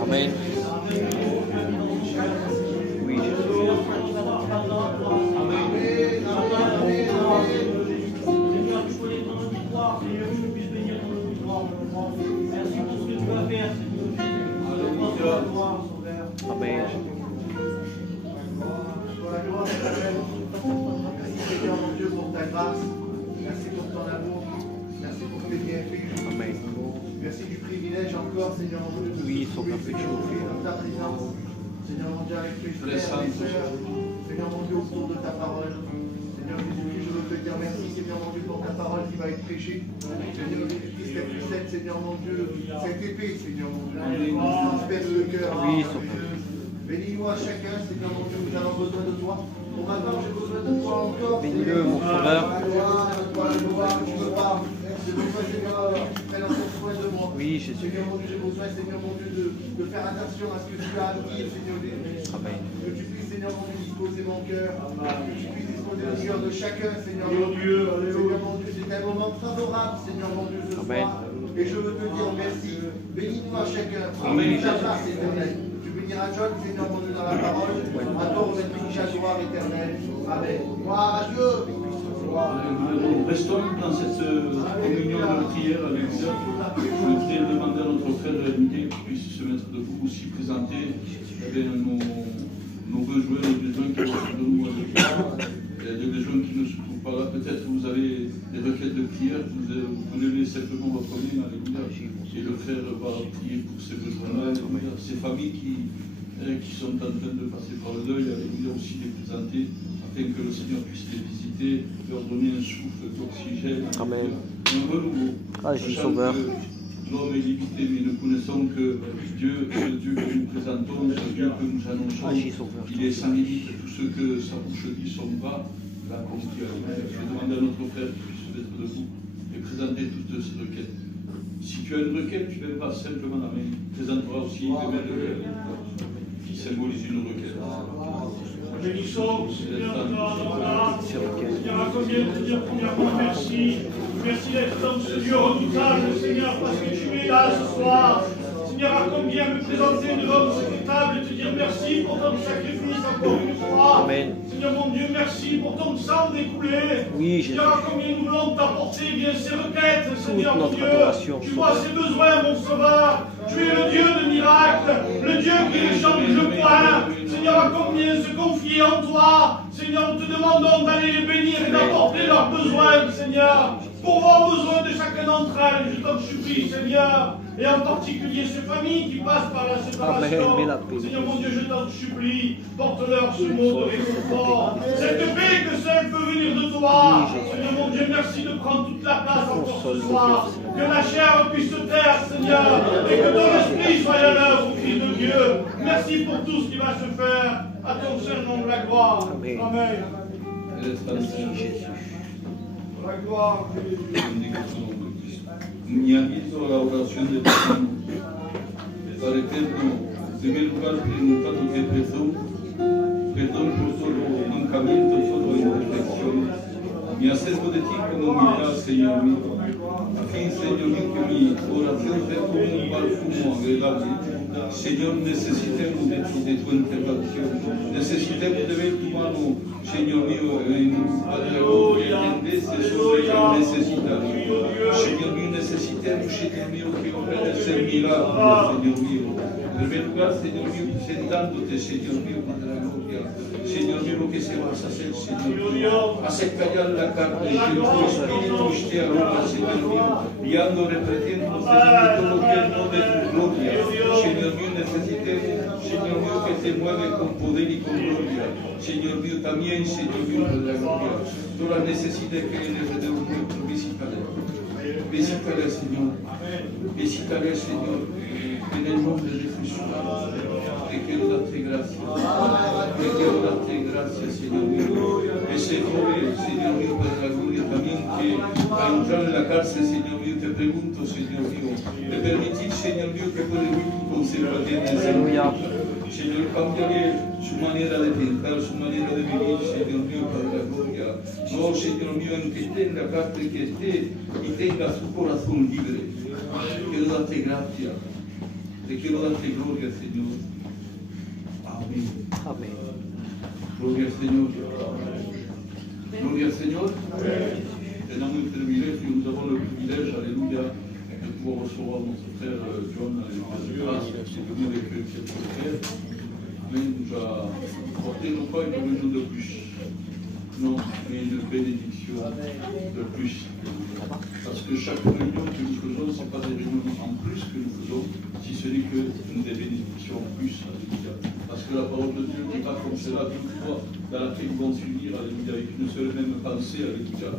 Amén. Oui, Jésus. Amen. Merci Seigneur mon Dieu pour ta grâce. Merci pour ton amour. Merci pour tes bienfaits. Amen. Merci du privilège encore, Seigneur mon Dieu, de Oui, se son trouver café dans ta présence. Seigneur mon Dieu, avec mes frères et sœurs. Seigneur mon Dieu, autour de ta parole. Seigneur Jésus-Christ, je veux te dire merci, Seigneur mon Dieu, pour ta parole qui va être prêchée. Seigneur Jésus-Christ, la plus cette, Seigneur mon Dieu, cette épée, Seigneur mon Dieu, qui transperce le cœur. Oui, son café. Bénis-nous à chacun, Seigneur mon Dieu, nous avons besoin de toi. Pour maintenant, j'ai besoin de toi encore. Bénis-le, mon sauveur. Tu me parles. J'ai besoin, Seigneur, que tu prennes encore soin de moi. Oui, Jésus. Seigneur mon Dieu, j'ai besoin, Seigneur mon Dieu, de faire attention à ce que tu as à dire, Seigneur Jésus. Amen. Que tu puisses, Seigneur mon Dieu, disposer mon cœur. Que tu puisses disposer le cœur de chacun, Seigneur mon Dieu. Seigneur mon Dieu, c'est un moment favorable, Seigneur mon Dieu, ce soir. Et je veux te dire merci. Bénis-nous à chacun. Amen. Ta grâce éternelle. Tu béniras John, Seigneur mon Dieu, dans la parole. À toi, on est béni, la gloire éternelle. Amen. Gloire à Dieu. Nous restons dans cette communion de prière avec vous. Je voudrais demander à notre frère Miguel qu'il puisse se mettre debout, aussi présenter nos besoins, les besoins qui sont de nous avec les besoins qui ne se trouvent pas là. Peut-être que vous avez des requêtes de prière, vous pouvez lever simplement votre main, alléluia, et le frère va prier pour ces besoins-là, ces familles qui sont en train de passer par le deuil, alléluia, aussi les présenter, afin que le Seigneur puisse les visiter, leur donner un souffle d'oxygène, un renouveau. Agis, Sauveur. L'homme est limité, mais nous connaissons que Dieu, ce Dieu que nous présentons, ce Dieu que nous annonçons, il est sans limite. Tout ce que sa bouche dit, son bras l'accomplit. Je vais demander à notre frère qu'il puisse se mettre debout et présenter toutes ces requêtes. Si tu as une requête, tu lèveras simplement la main. Tu présenteras aussi des mains de cœur qui symbolisent une requête. Bénissons, Seigneur, Seigneur, combien te dire premièrement merci. Merci d'être dans ce lieu redoutable, Seigneur, parce que tu es là ce soir. Seigneur, à combien me présenter devant cette table et te dire merci pour ton sacrifice encore une fois. Amen. Seigneur mon Dieu, merci pour ton sang découlé. Oui, Jésus. Seigneur, à combien nous voulons t'apporter bien ces requêtes, Seigneur mon Dieu. Adoration, Tu vois ces besoins, mon sauveur. Tu es le Dieu de miracles, le Dieu qui ne change le point. Seigneur, à combien se confier en toi. Seigneur, nous te demandons d'aller les bénir et d'apporter leurs besoins, Seigneur. Pour voir besoin de chacun d'entre elles, je t'en supplie, Seigneur. Et en particulier ces familles qui passent par la séparation. Amen. Seigneur mon Dieu, je t'en supplie, porte-leur ce mot de réconfort. Cette paix que seule peut venir de toi. Seigneur mon Dieu, merci de prendre toute la place encore ce soir. Que la chair puisse se taire, Seigneur, et que ton esprit soit à l'œuvre au Christ de Dieu. Merci pour tout ce qui va se faire. À ton seul nom de la gloire. Amen. Amen. Merci, Jésus. La gloire de Dieu. Mi invito alla orazione del Signore. Padre eterno, en primer lugar, preguntándote perdón por todo mancamiento, toda imperfección. Me acerco de ti con humildad, Señor mío. A fin, Señor mío, que mi oración sea como un bálsamo agradable. Señor, necesitemos de tu intervención. Necesitemos de ver tu mano, Señor mío, en veces sobre el necesitado. Señor mío, necesitemos, Señor mío, que operes el milagro, Señor mío. En primer lugar, Señor mío, presentándote, Señor mío, Padre de la gloria. Señor mío, lo que se vas a hacer, Señor mío. Hacer callar la carne, que tu espíritu esté ahora, Señor mío, guiando, reprendiendo, Señor, todo lo que no de tu gloria. Señor mío, necesitemos, Señor mío, que te mueve con poder y con gloria. Señor mío, también, Señor mío, Padre de la gloria. Todas las necesidades que hay en el alrededor nuestro, visítale. Visítale, Señor. Visítale, Señor. En el nombre de Jesús. Te quiero darte gracias. Te quiero darte gracias, Señor mío. Ese joven, Señor mío, Padre de la gloria, también que al entrar en la cárcel, Señor mío, te pregunto, Señor mío, ¿me permitís, Señor mío, que pueda vivir tu consejo en el Señor? Señor, cambiaré su manera de pensar, su manera de vivir, Señor mío, para la gloria. No, Señor mío, en que esté en la cárcel, que esté y tenga su corazón libre. Quiero darte gracias, te quiero darte gloria, Señor. Amén. Amén. Gloria al Señor. Gloria al Señor. Tenemos el privilegio, nous avons le privilège, alléluia, de pouvoir recevoir notre frère John, alléluia, qui est venu avec quelques frères. Amen, nous a porté non pas une religion de plus, non, mais une bénédiction de plus. Parce que chaque réunion que nous faisons, ce n'est pas des réunions en plus que nous faisons, si ce n'est que des bénédictions en plus, alléluia. Parce que la parole de Dieu n'est pas comme cela, deux fois dans laquelle ils vont s'unir, alléluia, avec une seule même pensée, alléluia.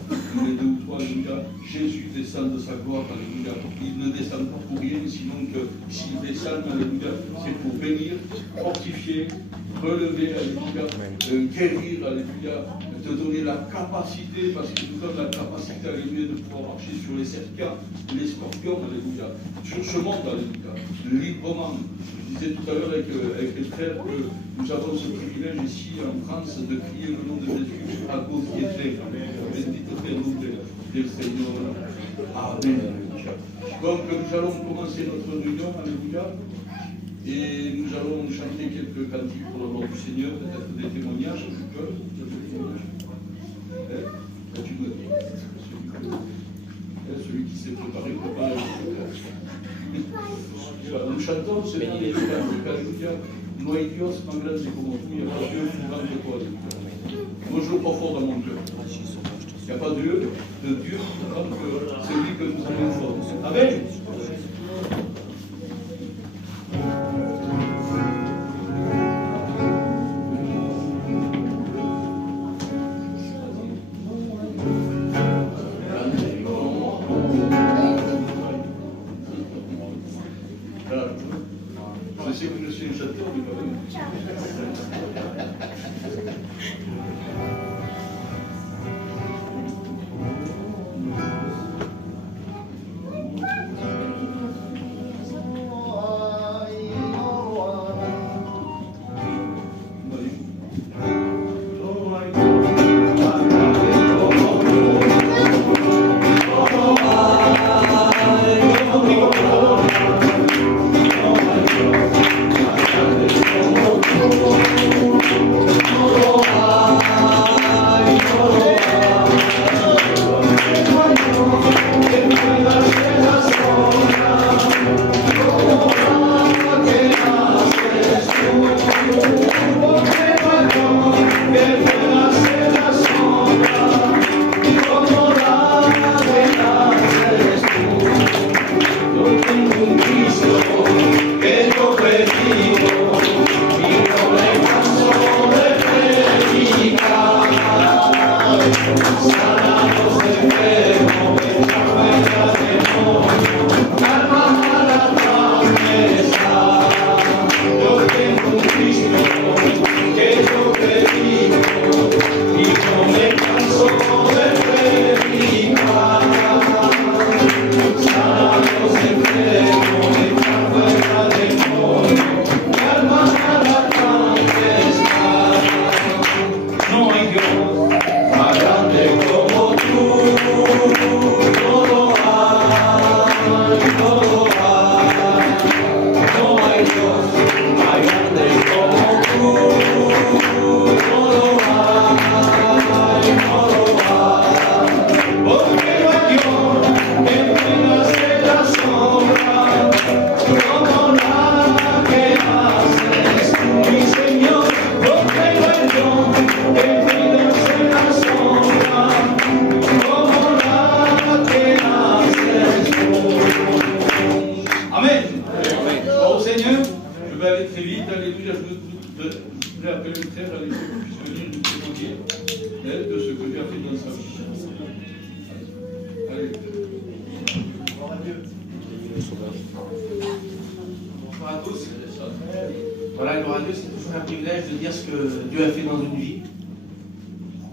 Les deux ou trois, alléluia, Jésus descend de sa gloire, alléluia. Il ne descend pas pour rien, sinon que s'il descend, alléluia, c'est pour bénir, fortifier, relever, alléluia, guérir, alléluia, te donner la capacité, parce qu'il nous donne la capacité, alléluia, de pouvoir marcher sur les serpents, les scorpions, alléluia, sur ce monde, alléluia, librement. Je disais tout à l'heure avec les frères que nous avons ce privilège ici en France de crier le nom de Jésus à cause qui est fait. Bendito sea el nombre del Señor. Amen. Donc nous allons commencer notre réunion, alléluia, et nous allons chanter quelques cantiques pour la gloire du Seigneur, peut-être des témoignages, tu me dis, celui qui s'est préparé, Nous chantons ce qui est alléluia. No hay Dios más grande como tú, il n'y a pas Dieu plus grand que toi, alléluia. Moi je le crois fort dans mon cœur. Il n'y a pas de Dieu plus grand que celui que nous avons fort. Amen.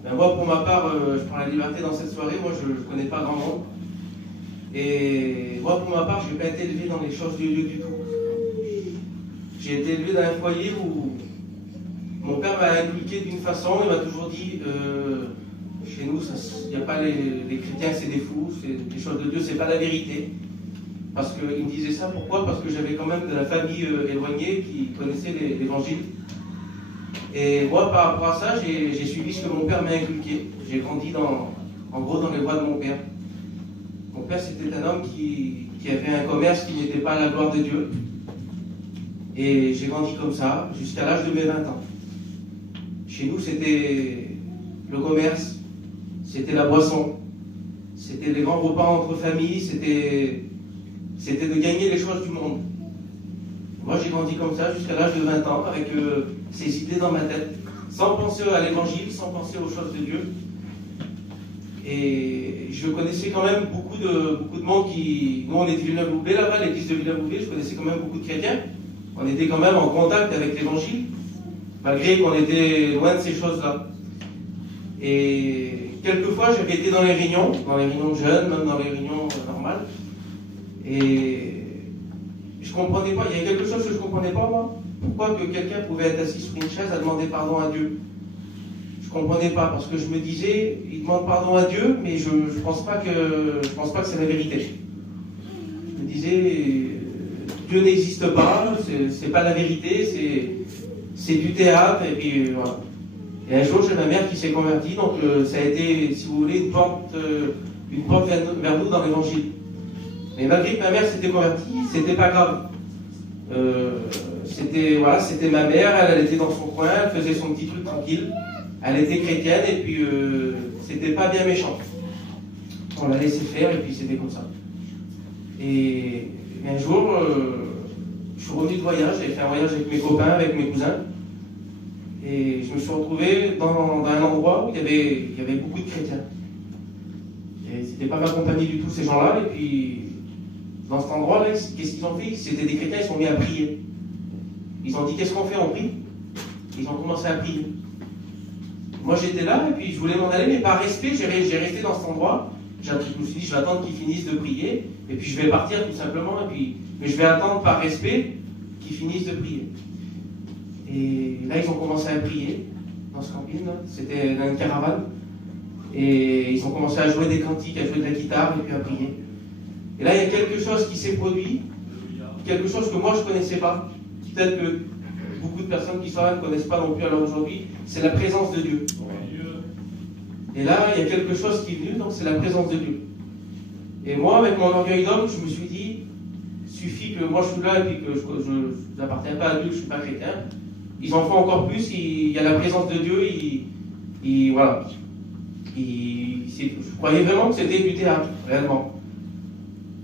Ben moi, pour ma part, je prends la liberté dans cette soirée. Moi, je ne connais pas grand monde. Et moi, pour ma part, je n'ai pas été élevé dans les choses du Dieu du tout. J'ai été élevé dans un foyer où mon père m'a inculqué d'une façon, il m'a toujours dit, chez nous, il n'y a pas les chrétiens, c'est des fous, les choses de Dieu, c'est pas la vérité. Parce qu'il me disait ça, pourquoi? Parce que j'avais quand même de la famille éloignée qui connaissait l'évangile. Et moi, par rapport à ça, j'ai suivi ce que mon père m'a inculqué. J'ai grandi en gros dans les voies de mon père. Mon père, c'était un homme qui avait un commerce qui n'était pas à la gloire de Dieu. Et j'ai grandi comme ça, jusqu'à l'âge de mes 20 ans. Chez nous, c'était le commerce, c'était la boisson, c'était les grands repas entre familles, c'était de gagner les choses du monde. Moi, j'ai grandi comme ça jusqu'à l'âge de 20 ans, avec ces idées dans ma tête, sans penser à l'évangile, sans penser aux choses de Dieu. Et je connaissais quand même beaucoup de monde qui... Nous, on était Villeneuve-Loubet, là-bas, l'église de Villeneuve-Loubet, je connaissais quand même beaucoup de chrétiens. On était quand même en contact avec l'évangile, malgré qu'on était loin de ces choses-là. Et quelquefois, j'avais été dans les réunions de jeunes, même dans les réunions normales. Et je ne comprenais pas, il y a quelque chose que je ne comprenais pas, moi. Pourquoi que quelqu'un pouvait être assis sur une chaise à demander pardon à Dieu? Je ne comprenais pas, parce que je me disais, il demande pardon à Dieu, mais je ne pense pas que c'est la vérité. Je me disais, Dieu n'existe pas, c'est pas la vérité, c'est du théâtre, et puis voilà. Et un jour, j'ai ma mère qui s'est convertie, donc ça a été, si vous voulez, une porte vers nous dans l'évangile. Mais malgré que ma mère s'était convertie, c'était pas grave. C'était ma mère, elle était dans son coin, elle faisait son petit truc tranquille. Elle était chrétienne et puis c'était pas bien méchant. On l'a laissé faire et puis c'était comme ça. Et un jour, je suis revenu de voyage, j'avais fait un voyage avec mes copains, avec mes cousins. Et je me suis retrouvé dans un endroit où il y avait beaucoup de chrétiens. Et c'était pas ma compagnie du tout, ces gens-là. Et puis, dans cet endroit-là, qu'est-ce qu'ils ont fait? C'était des chrétiens, ils se sont mis à prier. Ils ont dit, qu'est-ce qu'on fait? On prie. Ils ont commencé à prier. Moi, j'étais là, et puis je voulais m'en aller, mais par respect, j'ai resté dans cet endroit. Je me suis dit, je vais attendre qu'ils finissent de prier, et puis je vais partir tout simplement, mais je vais attendre par respect qu'ils finissent de prier. Et là, ils ont commencé à prier dans ce camping, c'était dans une caravane. Et ils ont commencé à jouer des cantiques, à jouer de la guitare et puis à prier. Et là, il y a quelque chose qui s'est produit, quelque chose que moi je ne connaissais pas. Peut-être que beaucoup de personnes qui sont là ne connaissent pas non plus à l'heure d'aujourd'hui, c'est la présence de Dieu. Et là, il y a quelque chose qui est venu, donc c'est la présence de Dieu. Et moi, avec mon orgueil d'homme, je me suis dit, suffit que moi je suis là et puis que je n'appartiens pas à Dieu, je ne suis pas chrétien. Ils en font encore plus, il y a la présence de Dieu, voilà. Je croyais vraiment que c'était du théâtre, réellement.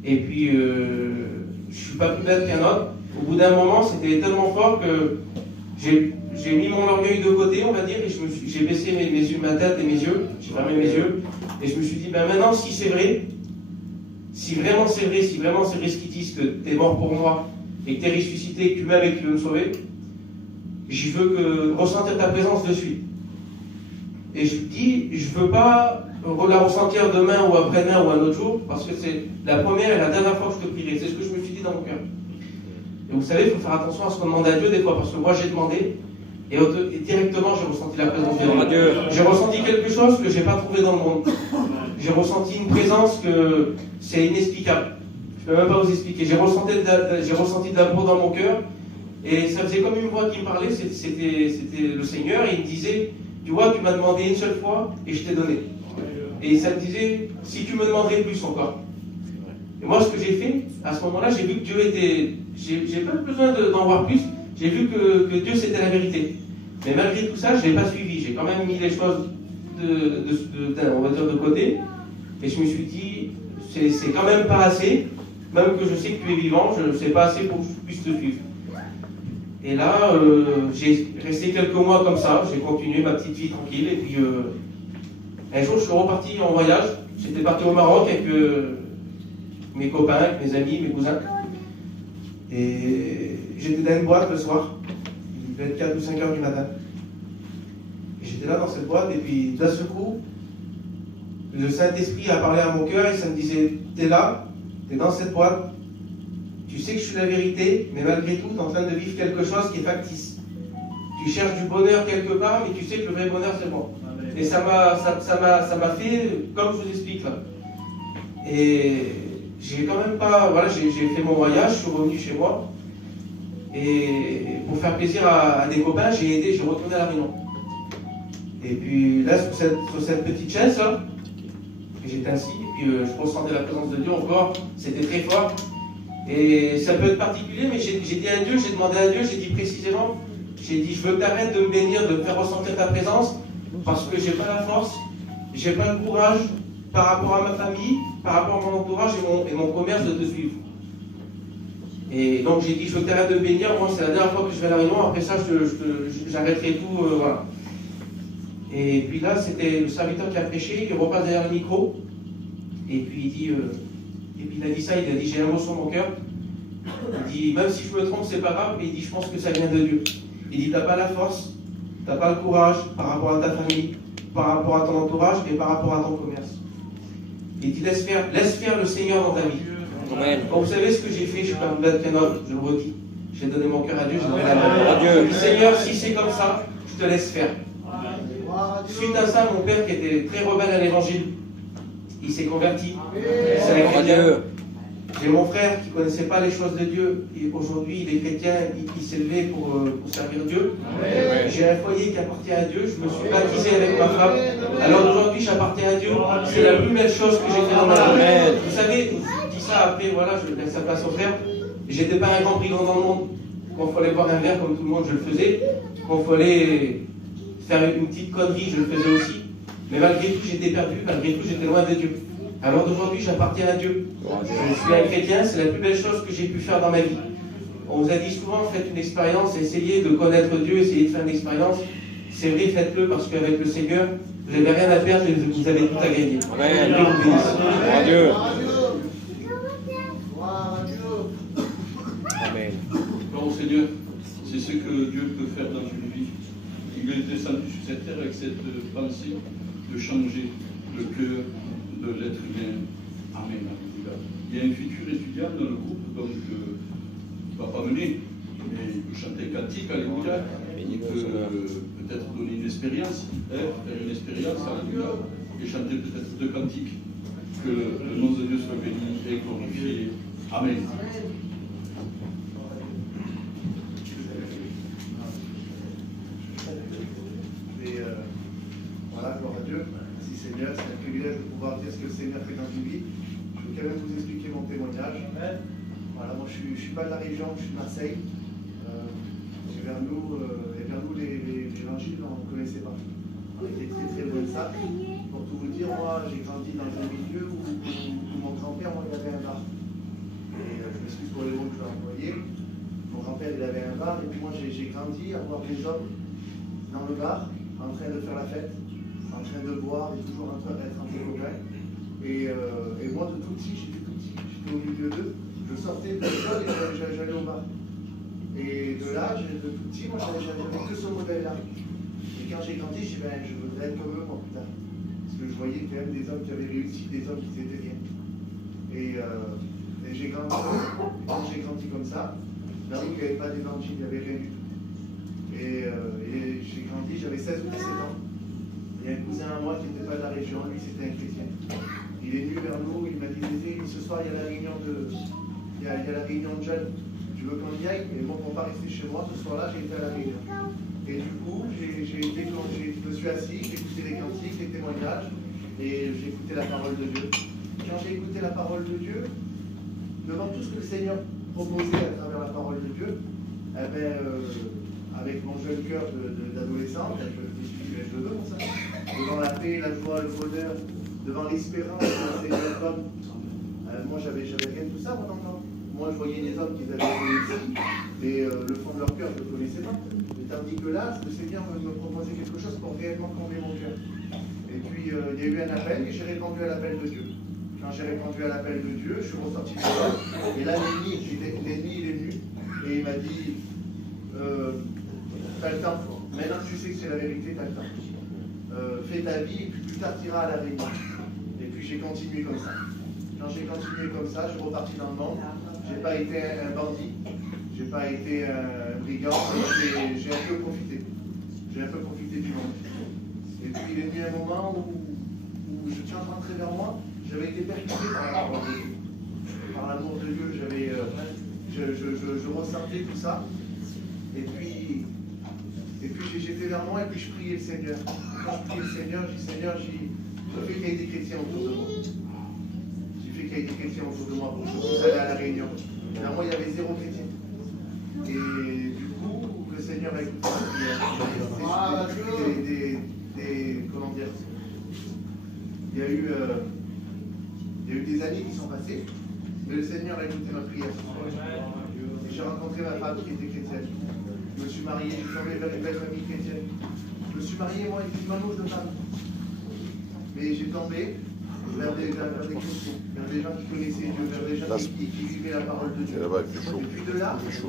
Et puis, je ne suis pas plus bête qu'un autre. Au bout d'un moment, c'était tellement fort que j'ai mis mon orgueil de côté, on va dire, et j'ai baissé ma tête et mes yeux, j'ai fermé mes yeux, et je me suis dit, ben maintenant, si c'est vrai, si vraiment c'est vrai ce qu'ils disent, que tu es mort pour moi, et que tu es ressuscité, que tu m'aimes et que tu veux me sauver, je veux ressentir ta présence de suite. Et je dis, je ne veux pas la ressentir demain ou après-demain ou un autre jour, parce que c'est la première et la dernière fois que je te prierai. C'est ce que je me suis dit dans mon cœur. Et vous savez, il faut faire attention à ce qu'on demande à Dieu des fois, parce que moi j'ai demandé, et directement j'ai ressenti la présence de Dieu. J'ai ressenti quelque chose que je n'ai pas trouvé dans le monde. J'ai ressenti une présence que c'est inexplicable. Je ne peux même pas vous expliquer. J'ai ressenti de l'amour dans mon cœur. Et ça faisait comme une voix qui me parlait, c'était le Seigneur, et il me disait, tu vois, tu m'as demandé une seule fois, et je t'ai donné. Et ça me disait, si tu me demanderais plus encore. Et moi, ce que j'ai fait, à ce moment-là, j'ai vu que Dieu était... J'ai pas besoin d'en voir plus, j'ai vu que Dieu, c'était la vérité. Mais malgré tout ça, je ne l'ai pas suivi. J'ai quand même mis les choses, on va dire, de côté. Et je me suis dit, c'est quand même pas assez, même que je sais que tu es vivant, c'est pas assez pour que je puisse te suivre. Et là, j'ai resté quelques mois comme ça, j'ai continué ma petite vie tranquille, et puis un jour je suis reparti en voyage, j'étais parti au Maroc avec mes copains, avec mes amis, mes cousins, et j'étais dans une boîte le soir, il devait être 4 ou 5 heures du matin. Et j'étais là dans cette boîte, et puis d'un seul coup, le Saint-Esprit a parlé à mon cœur et ça me disait, t'es là, t'es dans cette boîte, tu sais que je suis la vérité, mais malgré tout, t'es en train de vivre quelque chose qui est factice. Tu cherches du bonheur quelque part, mais tu sais que le vrai bonheur, c'est moi. Et ça m'a fait, comme je vous explique là. Et j'ai quand même pas, voilà, j'ai fait mon voyage, je suis revenu chez moi. Et pour faire plaisir à des copains, j'ai retourné à la Réunion. Et puis là, sur cette petite chaise, là, j'étais assis, et puis je ressentais la présence de Dieu encore, c'était très fort. Et ça peut être particulier, mais j'ai dit à Dieu, j'ai demandé à Dieu, j'ai dit précisément, j'ai dit, je veux que tu arrêtes de me bénir, de me faire ressentir ta présence, parce que j'ai pas la force, j'ai pas le courage, par rapport à ma famille, par rapport à mon entourage et mon commerce de te suivre. Et donc j'ai dit, je veux que tu arrêtes de me bénir, moi c'est la dernière fois que je vais à la Réunion, après ça j'arrêterai tout, voilà. Et puis là, c'était le serviteur qui a prêché, il repasse derrière le micro, et puis il dit, et puis il a dit ça, il a dit, j'ai un mot sur mon cœur. Il dit, même si je me trompe, c'est pas grave, mais il dit, je pense que ça vient de Dieu. Il dit, t'as pas la force, t'as pas le courage par rapport à ta famille, par rapport à ton entourage et par rapport à ton commerce. Il dit, laisse faire le Seigneur dans ta vie. Amen. Bon, vous savez ce que j'ai fait, je suis pas un bête canol, je le redis. J'ai donné mon cœur à Dieu, j'ai donné la main à Dieu. Seigneur, si c'est comme ça, je te laisse faire. Suite à ça, mon père, qui était très rebelle à l'évangile, il s'est converti. C'est un chrétien. J'ai mon frère qui ne connaissait pas les choses de Dieu, et aujourd'hui il est chrétien, il s'est levé pour servir Dieu. J'ai un foyer qui appartient à Dieu, je me suis baptisé avec ma femme. Alors aujourd'hui j'appartiens à Dieu, c'est la plus belle chose que j'ai fait dans ma vie. Vous savez, je dis ça après, voilà, je laisse sa place au frère. J'étais pas un grand brigand dans le monde. Quand il fallait boire un verre comme tout le monde, je le faisais. Quand il fallait faire une petite connerie, je le faisais aussi. Mais malgré tout, j'étais perdu, malgré tout, j'étais loin de Dieu. Alors d'aujourd'hui, j'appartiens à Dieu. Je suis un chrétien, c'est la plus belle chose que j'ai pu faire dans ma vie. On vous a dit souvent, faites une expérience, essayez de connaître Dieu, essayez de faire une expérience. C'est vrai, faites-le parce qu'avec le Seigneur, vous n'avez rien à perdre et vous avez tout à gagner. Amen. Dieu vous bénisse. Adieu. Amen. Bon, Seigneur, c'est ce que Dieu peut faire dans une vie. Il est descendu sur cette terre avec cette pensée de changer le cœur de l'être humain. Amen. Il y a un futur étudiant dans le groupe, donc il ne va pas mener, mais il peut chanter un cantique, alléluia. Il peut peut-être donner une expérience, faire une expérience, alléluia, et chanter peut-être 2 cantiques. Que le nom de Dieu soit béni et glorifié. Amen. Voilà, gloire à Dieu. Merci Seigneur, c'est un privilège de pouvoir dire ce que le Seigneur fait dans une vie. Je veux quand même vous expliquer mon témoignage. Voilà, moi je suis pas de la région, je suis de Marseille. Et vers nous, l'évangile, on ne connaissait pas. On était très très loin de ça. Pour tout vous dire, moi j'ai grandi dans un milieu où mon grand-père, moi, il avait un bar. Et je m'excuse pour les mots que je vais employer. Mon grand-père, il avait un bar, et puis moi j'ai grandi à voir des hommes dans le bar, en train de faire la fête, en train de boire, et toujours en train d'être entre copains. Et moi, de tout petit, j'étais au milieu d'eux, je sortais de l'école et j'allais au bar. Et de là, de tout petit, moi, j'avais que ce modèle-là. Et quand j'ai grandi, j'ai dit, ben, je voudrais être comme eux, moi, plus tard. Parce que je voyais quand même des hommes qui avaient réussi, des hommes qui étaient bien. Et j'ai grandi, et quand j'ai grandi comme ça, là où il n'y avait pas d'évangile, il n'y avait rien du tout. Et j'ai grandi, j'avais 16 ou 17 ans. Il y a un cousin à moi qui n'était pas de la région, lui c'était un chrétien. Il est venu vers nous, il m'a dit, ce soir il y a la réunion de jeunes. Tu veux qu'on y aille? Et bon, pour ne pas rester chez moi, ce soir-là, j'ai été à la réunion. Et du coup, je me suis assis, j'ai écouté les cantiques, les témoignages, et j'ai écouté la parole de Dieu. Quand j'ai écouté la parole de Dieu, devant tout ce que le Seigneur proposait à travers la parole de Dieu, eh ben, avec mon jeune cœur d'adolescent, je me suis dit, je le veux pour ça. Devant la paix, la joie, le bonheur, devant l'espérance que le Seigneur donne. Moi, j'avais rien de tout ça, moi, dans le temps. Moi, je voyais des hommes qui avaient réussi, et le fond de leur cœur, je ne le connaissais pas. Et tandis que là, le Seigneur me proposait quelque chose pour réellement combler mon cœur. Et puis, il y a eu un appel, et j'ai répondu à l'appel de Dieu. Quand j'ai répondu à l'appel de Dieu, je suis ressorti de l'école, et là, l'ennemi, il est venu, et il m'a dit, t'as le temps, Maintenant que tu sais que c'est la vérité, t'as le temps. Fais ta vie et puis plus tard tu iras à la réunion. Et puis j'ai continué comme ça. Quand j'ai continué comme ça, je suis reparti dans le monde. J'ai pas été un bandit, j'ai pas été un brigand, j'ai un peu profité. J'ai un peu profité du monde. Et puis il est venu un moment où je tiens à rentrer vers moi, j'avais été percuté par la parole de Dieu. Par l'amour de Dieu, je ressentais tout ça. Et puis j'étais vers moi et puis je priais le Seigneur. Quand je priais le Seigneur, je dis Seigneur, je fais qu'il y ait des chrétiens autour de moi. J'ai fait qu'il y ait des chrétiens autour de moi pour que je puisse aller à la réunion. Vers moi, il y avait 0 chrétien. Et du coup, le Seigneur a écouté ma prière. Comment dire, il y a eu des années qui sont passées, mais le Seigneur a écouté ma prière. Et j'ai rencontré ma femme qui était chrétienne. Je me suis marié, j'ai tombé vers une belle famille chrétienne. Je me suis marié, moi, avec une manouche de femme. Mais j'ai tombé vers des chrétiens, vers des gens qui connaissaient Dieu, vers des gens qui vivaient la parole de Dieu. Et puis de là, je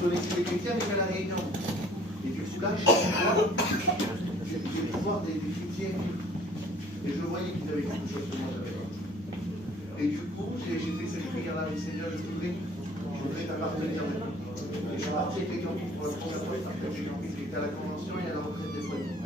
connaissais les chrétiens, mais qu'à la réunion. Et du coup, là, j'ai pu voir des chrétiens. Et je voyais qu'ils avaient quelque chose que moi j'avais pas. Et du coup, j'ai fait cette prière-là, mais Seigneur, je voudrais t'appartenir maintenant. Et je suis parti avec les campings pour la première fois. J'étais à la convention et à la retraite des foyers.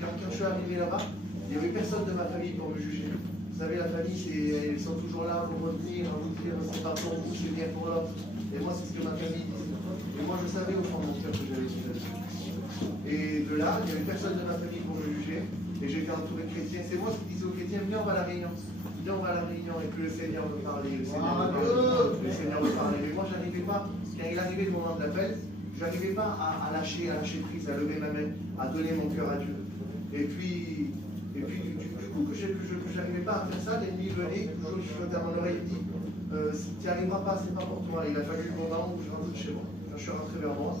Quand je suis arrivé là-bas, il n'y avait personne de ma famille pour me juger. Vous savez, la famille, ils sont toujours là pour retenir, à vous dire, c'est pas pour vous, c'est bien pour l'autre. Et moi, c'est ce que ma famille disait. Et moi, je savais au fond de mon cœur que j'avais dit. Et de là, il n'y avait personne de ma famille pour me juger. Et j'étais entouré de chrétiens. C'est moi qui disais aux chrétiens, viens, on va à la réunion. Viens, on va à la réunion. Et puis le Seigneur me parlait. Le Seigneur me parlait. Mais moi, je n'arrivais pas, quand il arrivait le moment de l'appel, je n'arrivais pas à lâcher prise, à lever ma main, à donner mon cœur à Dieu. Et puis du coup, que je n'arrivais pas à faire ça, l'ennemi venait, toujours je chuchotais à mon oreille, il dit, tu n'y arriveras pas, c'est pas pour toi. Il a fallu le moment où je rentre chez moi. Quand je suis rentré vers moi,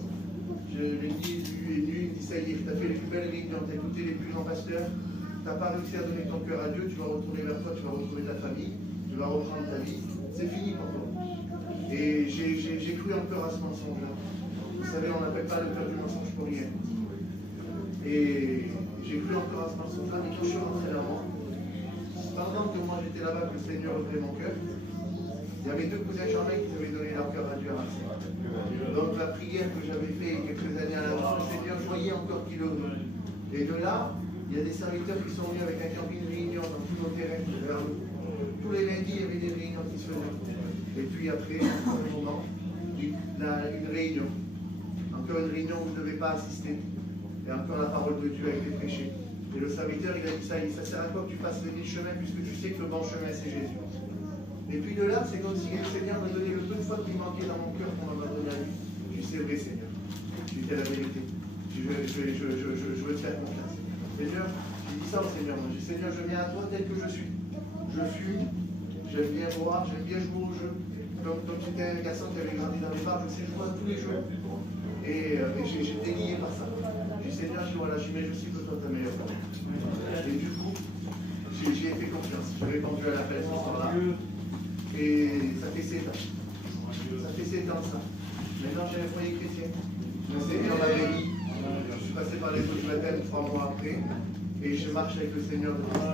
l'ennemi est venu, il me dit, ça y est, tu as fait les plus belles réunions, tu as écouté les plus grands pasteurs, tu n'as pas réussi à donner ton cœur à Dieu, tu vas retourner vers toi, tu vas retrouver ta famille, tu vas reprendre ta vie, c'est fini pour toi. Et j'ai cru encore à ce mensonge-là. Vous savez, on n'appelle pas le cœur du mensonge pour rien. Et j'ai cru encore à ce mensonge-là, mais quand je suis rentré là, moi, pendant que moi j'étais là-bas, que le Seigneur ouvrait mon cœur, il y avait 2 cousins charmés qui avaient donné leur cœur à Dieu à Marseille. Donc la prière que j'avais faite quelques années à l'avant, le Seigneur, je voyais encore qu'il ouvrait. Et de là, il y a des serviteurs qui sont venus avec un camping de réunion dans tous nos terrains vers nous. Tous les lundis, il y avait des réunions qui se faisaient. Et puis après, encore un moment, une réunion. Encore une réunion où je ne devais pas assister. Et encore la parole de Dieu a été prêchée. Et le serviteur, il a dit ça sert à quoi que tu fasses le chemin puisque tu sais que le bon chemin, c'est Jésus. Et puis de là, c'est comme si le Seigneur m'a donné le peu de fois qui manquait dans mon cœur pour m'abandonner à lui. Je dis, c'est vrai, Seigneur. Je dis, c'est la vérité. Je veux te faire confiance. Seigneur, je dis ça au Seigneur. Je dis, Seigneur, je viens à toi tel que je suis. Je fume, j'aime bien boire, j'aime bien jouer au jeu. Comme j'étais un garçon qui avait grandi dans les bars, je sais jouer à tous les jeux. Et j'étais lié par ça. Je dis, Seigneur, voilà, je suis que toi ta meilleure femme. Et du coup, j'ai fait confiance. J'ai répondu à l'appel ce soir-là. Et ça fait 7 ans. Ça fait 7 ans ça. Maintenant j'ai un foyer chrétien. Le Seigneur m'avait mis. Je suis passé par les eaux du baptême 3 mois après. Et je marche avec le Seigneur de Christ.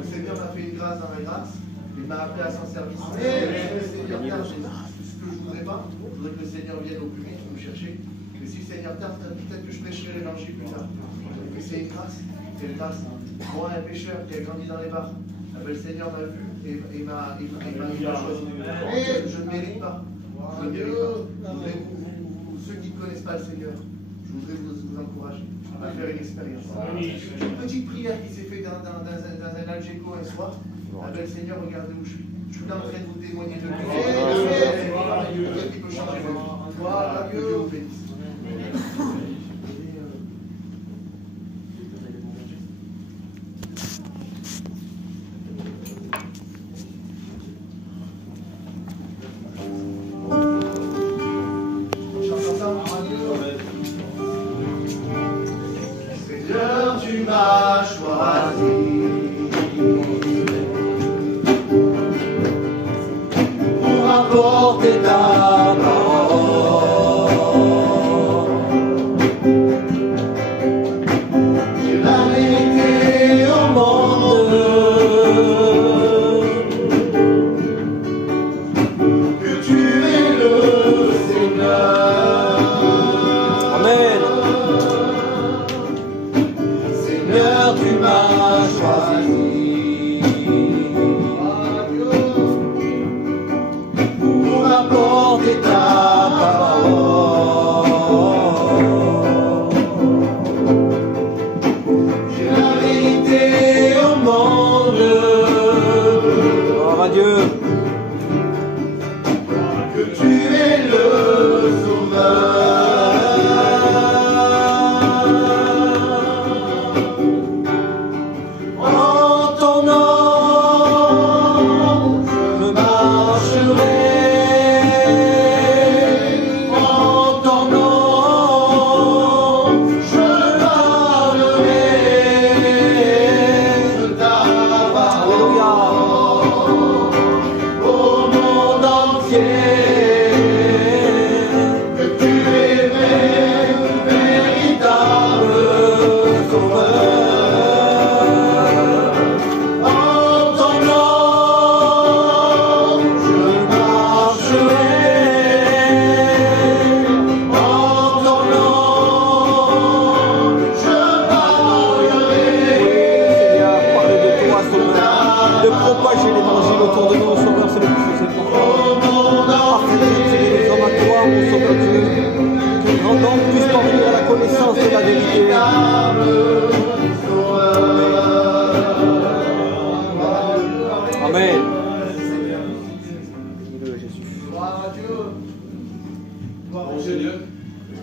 Le Seigneur m'a fait une grâce dans la grâce. Il m'a appelé à son service. Le Seigneur tarde, c'est ce que je ne voudrais pas. Je voudrais que le Seigneur vienne au plus vite pour me chercher. Mais si le Seigneur tarde, peut-être que je prêcherai l'évangile plus tard. Mais c'est une grâce. C'est une grâce. Moi, un pécheur qui a grandi dans les bars, le Seigneur m'a vu et m'a choisi. Je ne mérite pas. Je ne mérite pas. Ceux qui ne connaissent pas le Seigneur, je voudrais vous encourager à faire une expérience. Une petite prière qui s'est faite dans un Algeco un soir. Le Seigneur, regardez où je suis. Je suis là en train de vous témoigner de Dieu. Qui peut changer votre vie. Voilà, que Dieu vous bénisse. Seigneur, tu m'as choisi pour apporter ta parole.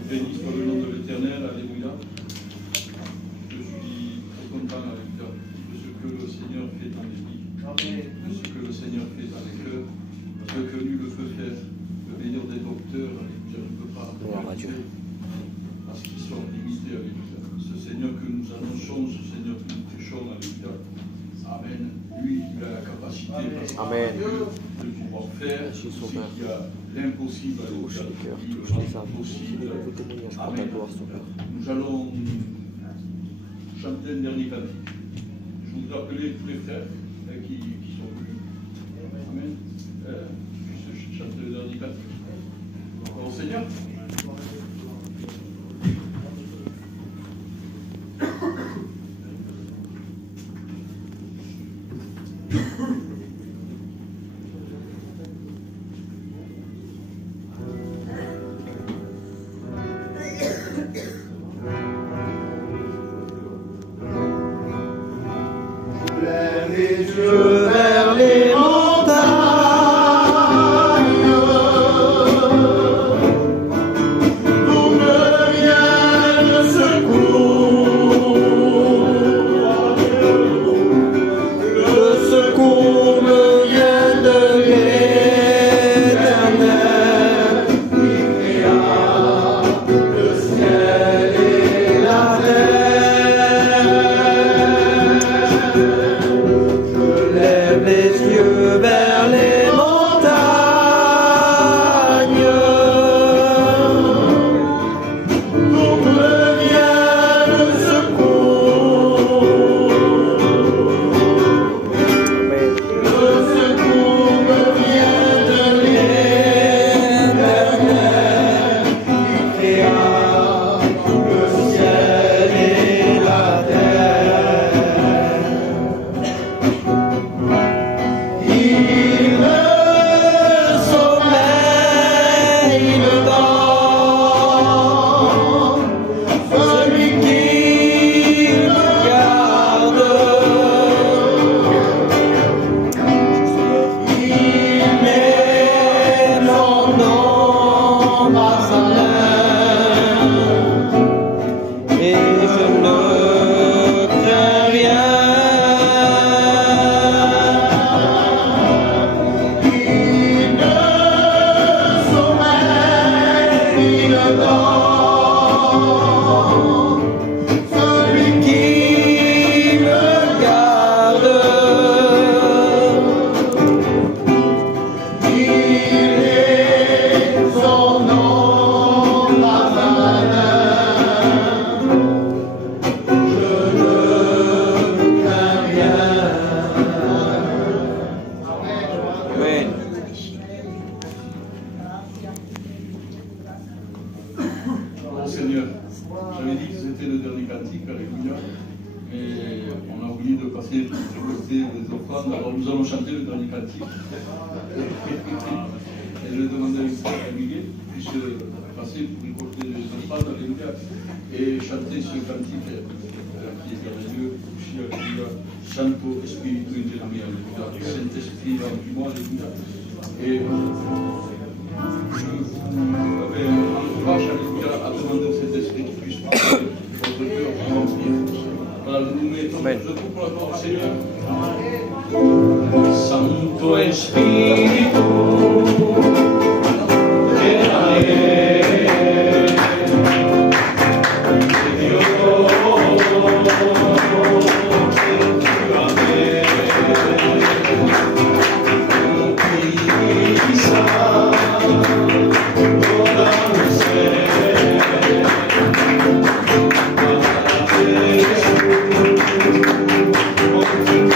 Béni soit le nom de l'Éternel, alléluia. Je suis très content, alléluia, de ce que le Seigneur fait dans les vies, de ce que le Seigneur fait dans les cœurs, ce que nul ne peut faire. Le meilleur des docteurs, alléluia, ne peut pas faire parce qu'ils sont limités, alléluia. Ce Seigneur que nous annonçons, ce Seigneur que nous prêchons, alléluia. Amen. Lui, il a la capacité Amen. de pouvoir faire ce qu'il y a l'impossible, Touche les cœurs, lui, touche les âmes. possible. Vos témoignages pour ta gloire, Sauveur. Nous allons chanter un dernier cantique. Je voudrais appeler tous les frères qui sont venus. Amen. Puissent chanter le dernier cantique. Au Seigneur. Vers les montagnes, d'où me vient le secours. Le secours me vient de l'Éternel, qui créa le ciel et la terre. Les yeux vers les montagnes, d'où me vient le secours. Le secours me vient de l'Éternel, qui créa le ciel et la terre. Il me sommeille dedans, celui qui me garde. Il met son nom dans sa main, et je ne crains rien. Celui qui me garde, il est son nom dans sa main. Je ne crains rien. Amen. Oh Seigneur, j'avais dit que c'était le dernier cantique, alléluia, mais on a oublié de passer du côté des offrandes, alors nous allons chanter le dernier cantique. Et je vais demander à une frère Miguel puisse passer pour le côté des offrandes, alléluia, et chanter ce cantique qui est merveilleux, aussi, alléluia, Santo Espíritu in te mia, alléluia, Saint-Esprit dans moi, alléluia. Et je vous encourage, alléluia, à demander au Saint-Esprit qui puisse parler votre cœur pour remplir. Voilà, nous mettons Amen. je vous pour la parole, Seigneur. Santo Espíritu de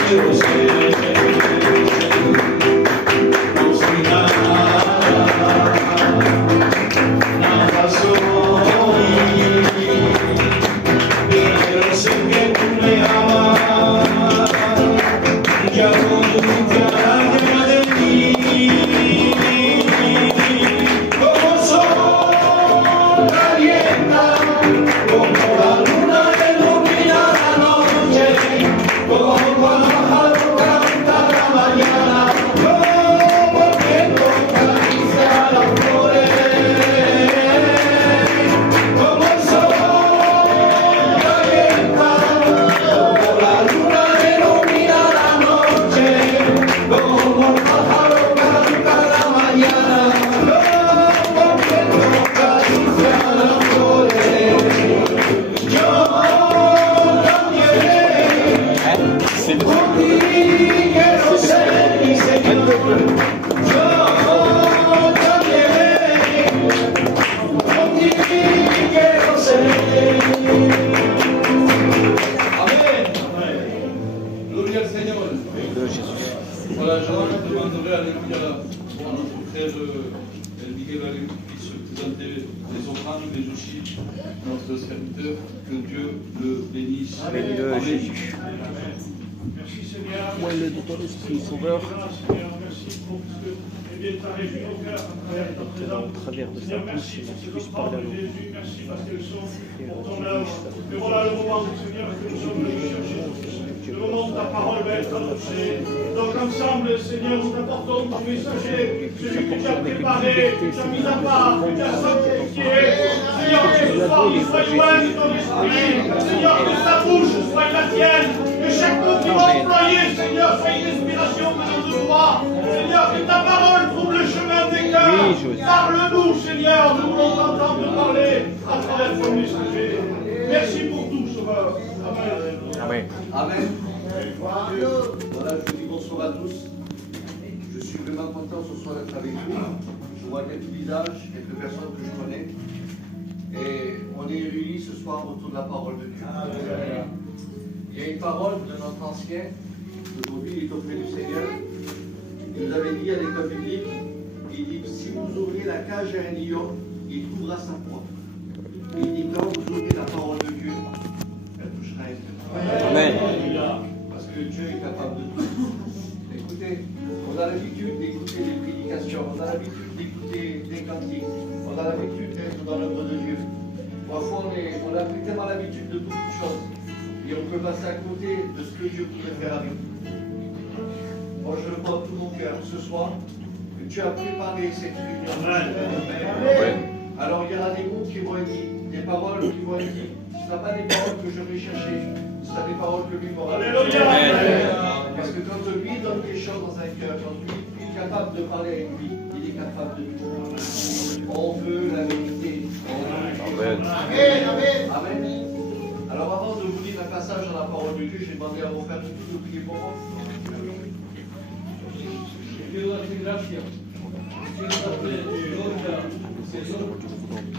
Dios. Santo mais aussi notre serviteur, que Dieu le bénisse. Bénis-le, Jésus. Merci Seigneur. Moelle de ton esprit, Sauveur. Seigneur, merci pour ce que tu as réjoui nos cœurs à travers ta présence. Au travers de sa Seigneur, bouche, merci pour tu ces puisses enfants parler à de nous. Jésus. Merci parce qu'elles sont pour ton œuvre. Et voilà le moment, Seigneur, que nous sommes venus chercher. Le moment où ta parole va être annoncée. Donc ensemble, Seigneur, nous t'apportons ton messager, celui que tu as préparé, que tu as mis à part, que tu as sanctifié. Seigneur, que ce soir, il soit loin de ton esprit. Seigneur, que sa bouche soit la tienne. Que chaque mot qui va employer, Seigneur, soit une inspiration venant de toi. Seigneur, que ta parole trouve le chemin des cœurs. Parle-nous, Seigneur, nous voulons t'entendre parler à travers ton messager. Merci pour tout, Sauveur. Amen. Amen. Amen. Voilà, je vous dis bonsoir à tous. Je suis vraiment content ce soir d'être avec vous. Je vois quelques visages, quelques personnes que je connais. Et on est réunis ce soir autour de la parole de Dieu. Il y a une parole de notre ancien, aujourd'hui il est auprès du Seigneur. Il nous avait dit à l'école biblique, il dit, si vous ouvrez la cage à un lion, il trouvera sa proie. Il dit, quand vous ouvrez la parole de Dieu, elle touchera un lion. Amen. Parce que Dieu est capable de tout. Écoutez, on a l'habitude d'écouter des prédications, on a l'habitude d'écouter des cantiques, on a l'habitude d'être dans l'œuvre de Dieu. Parfois, on a pris tellement l'habitude de beaucoup de choses et on peut passer à côté de ce que Dieu pourrait faire avec nous. Moi, je le crois de tout mon cœur ce soir que tu as préparé cette réunion. Alors, il y aura des mots qui vont être dits, des paroles qui vont être dites. Ce ne sera pas des paroles que je vais chercher, ce sera des paroles que lui m'aura données. Parce que quand lui donne des choses dans un cœur, quand lui est capable de parler avec lui, il est capable de tout. On veut la vérité. Amen. Amen. Alors avant de vous lire un passage dans la parole de Dieu, j'ai demandé à vos frères de prier pour moi. Quiero darte gracias. Quiero darte gloria, Señor.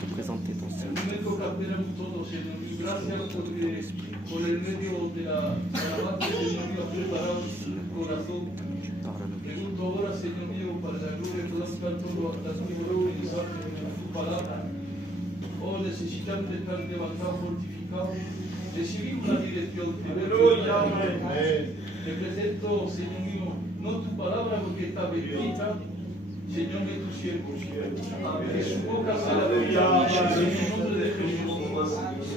Te présenter ton El Seigneur. momento que esperamos todos, Señor. Y gracias porque por el medio de la alabanza, Señor mío, has preparado su corazón. Pregunto ahora, Señor mío, para la gloria que podamos cantar todo hasta tu gloria y santo en tu palabra. Oh, necesitamos estar levantados, fortificados. Recibimos la dirección. Aleluya. Te presento, Señor mío, no tu palabra porque está bendita, Señor, de tu siervo. Que su boca sea la verdad en el nombre de Jesús.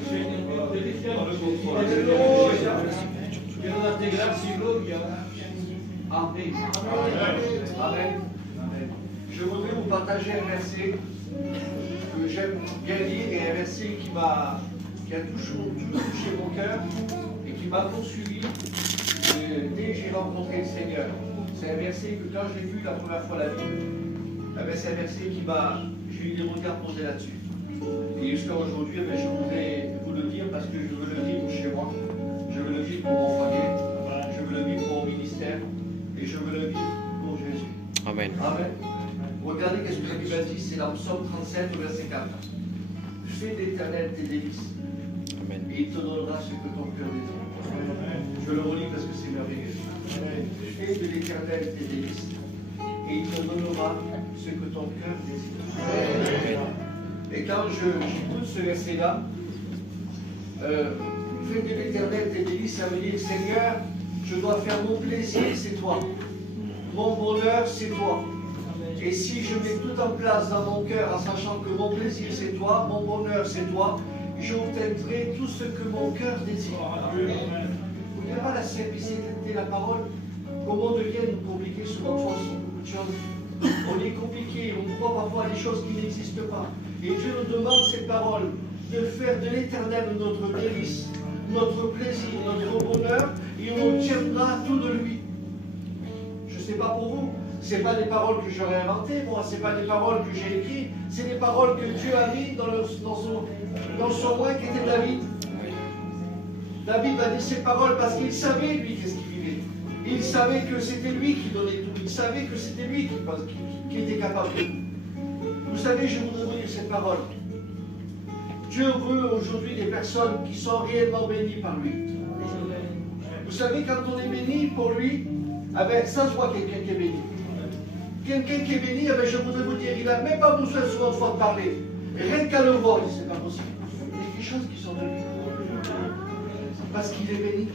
Señor mío, te deseamos. Aleluya. Quiero darte gracia y gloria. Amen. Amen. Je voudrais vous partager un verset que j'aime bien lire et un verset qui a toujours touché mon cœur et qui m'a poursuivi dès que j'ai rencontré le Seigneur. C'est un verset que quand j'ai lu la première fois la Bible, c'est un verset qui j'ai eu des regards posés là-dessus. Et jusqu'à aujourd'hui, je voudrais vous le dire parce que je veux le vivre chez moi, je veux le vivre pour mon famille, je veux le vivre pour mon ministère et je veux le vivre pour Jésus. Amen. Amen. Regardez qu'est-ce que la Bible dit, c'est dans Psaume 37, verset 4. Fais d'Éternel tes délices. Amen. Et il te donnera ce que ton cœur désire. Je le relis parce que c'est merveilleux. Fais de l'Éternel tes délices. Et il te donnera ce que ton cœur désire. Et quand j'écoute ce verset-là, fais de l'Éternel tes délices, ça veut dire, Seigneur, je dois faire mon plaisir, c'est toi. Mon bonheur, c'est toi. Et si je mets tout en place dans mon cœur en sachant que mon plaisir c'est toi, mon bonheur c'est toi, j'obtiendrai tout ce que mon cœur désire. Vous ne voyez pas la simplicité de la parole? Comment on devient compliqué sur notre foi sur beaucoup de choses? On est compliqué, on croit parfois à des choses qui n'existent pas. Et Dieu nous demande cette parole de faire de l'Éternel notre délice, notre plaisir, notre bonheur, et on obtiendra tout de lui. Je ne sais pas pour vous. Ce n'est pas des paroles que j'aurais inventées, moi, ce n'est pas des paroles que j'ai écrites, c'est des paroles que Dieu a mises dans son roi qui était David. David a dit ces paroles parce qu'il savait, lui, qu'est-ce qu'il vivait. Il savait que c'était lui qui donnait tout, il savait que c'était lui qui était capable de tout. Vous savez, je voudrais vous dire cette parole. Dieu veut aujourd'hui des personnes qui sont réellement bénies par lui. Vous savez, quand on est béni pour lui, ça se voit quelqu'un qui est béni. Quelqu'un qui est béni, je voudrais vous dire, il n'a même pas besoin souvent de parler. Rien qu'à le voir, il sait des choses qui sont de lui. Parce qu'il est béni.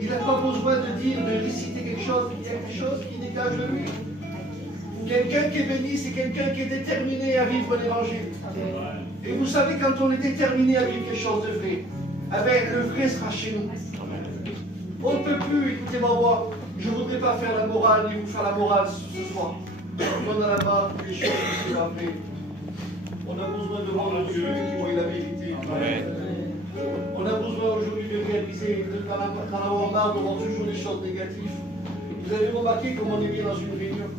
Il n'a pas besoin de dire, de réciter quelque chose. Il y a quelque chose qui dégage de lui. Quelqu'un qui est béni, c'est quelqu'un qui est déterminé à vivre l'évangile. Et vous savez, quand on est déterminé à vivre quelque chose de vrai, eh bien, le vrai sera chez nous. On ne peut plus, écoutez ma voix, je ne voudrais pas faire la morale, ni vous faire la morale ce soir. On a là-bas des choses qui sont vraies. On a besoin de voir le Dieu qui voit la vérité. On a besoin aujourd'hui de réaliser, d'en avoir marre de voir toujours les choses négatives. Vous avez remarqué comme on est bien dans une réunion?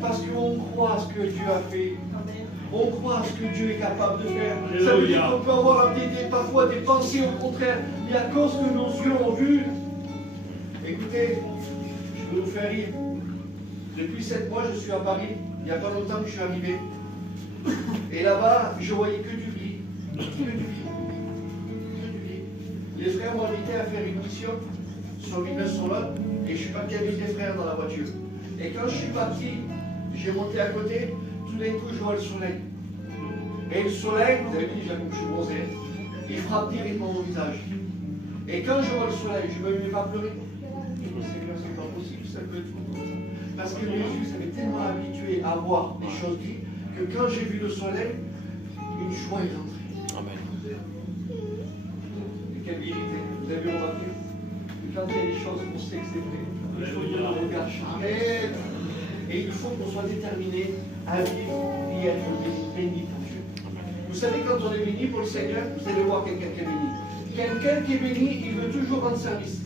Parce qu'on croit à ce que Dieu a fait. On croit à ce que Dieu est capable de faire. Ça veut dire qu'on peut avoir parfois des pensées au contraire, mais à cause que nos yeux ont vu. Écoutez, je vais vous faire rire. Depuis 7 mois, je suis à Paris. Il n'y a pas longtemps que je suis arrivé. Et là-bas, je voyais que du gris. Que du gris. Que du gris. Les frères m'ont invité à faire une mission sur Villeneuve-sur-Lot. Et je suis parti avec les frères dans la voiture. Et quand je suis parti, j'ai monté à côté. Tout d'un coup, je vois le soleil. Et le soleil, vous avez vu déjà comme je suis bronzé, il frappe directement mon visage. Et quand je vois le soleil, je ne me mets pas à pleurer. Je me dis, Seigneur, c'est pas possible, ça peut être tout. Parce que mes yeux s'avaient tellement habitués à voir des choses dites que quand j'ai vu le soleil, une joie est rentrée. Amen. Et quelle vérité, vous avez remarqué que quand il y a des choses qu'on sait que c'est vrai, il faut que l'on regarde changer. Et il faut qu'on soit déterminé à vivre et être béni pour Dieu. Vous savez, quand on est béni pour le Seigneur, vous allez voir quelqu'un qui est béni. Quelqu'un qui est béni, il veut toujours rendre service.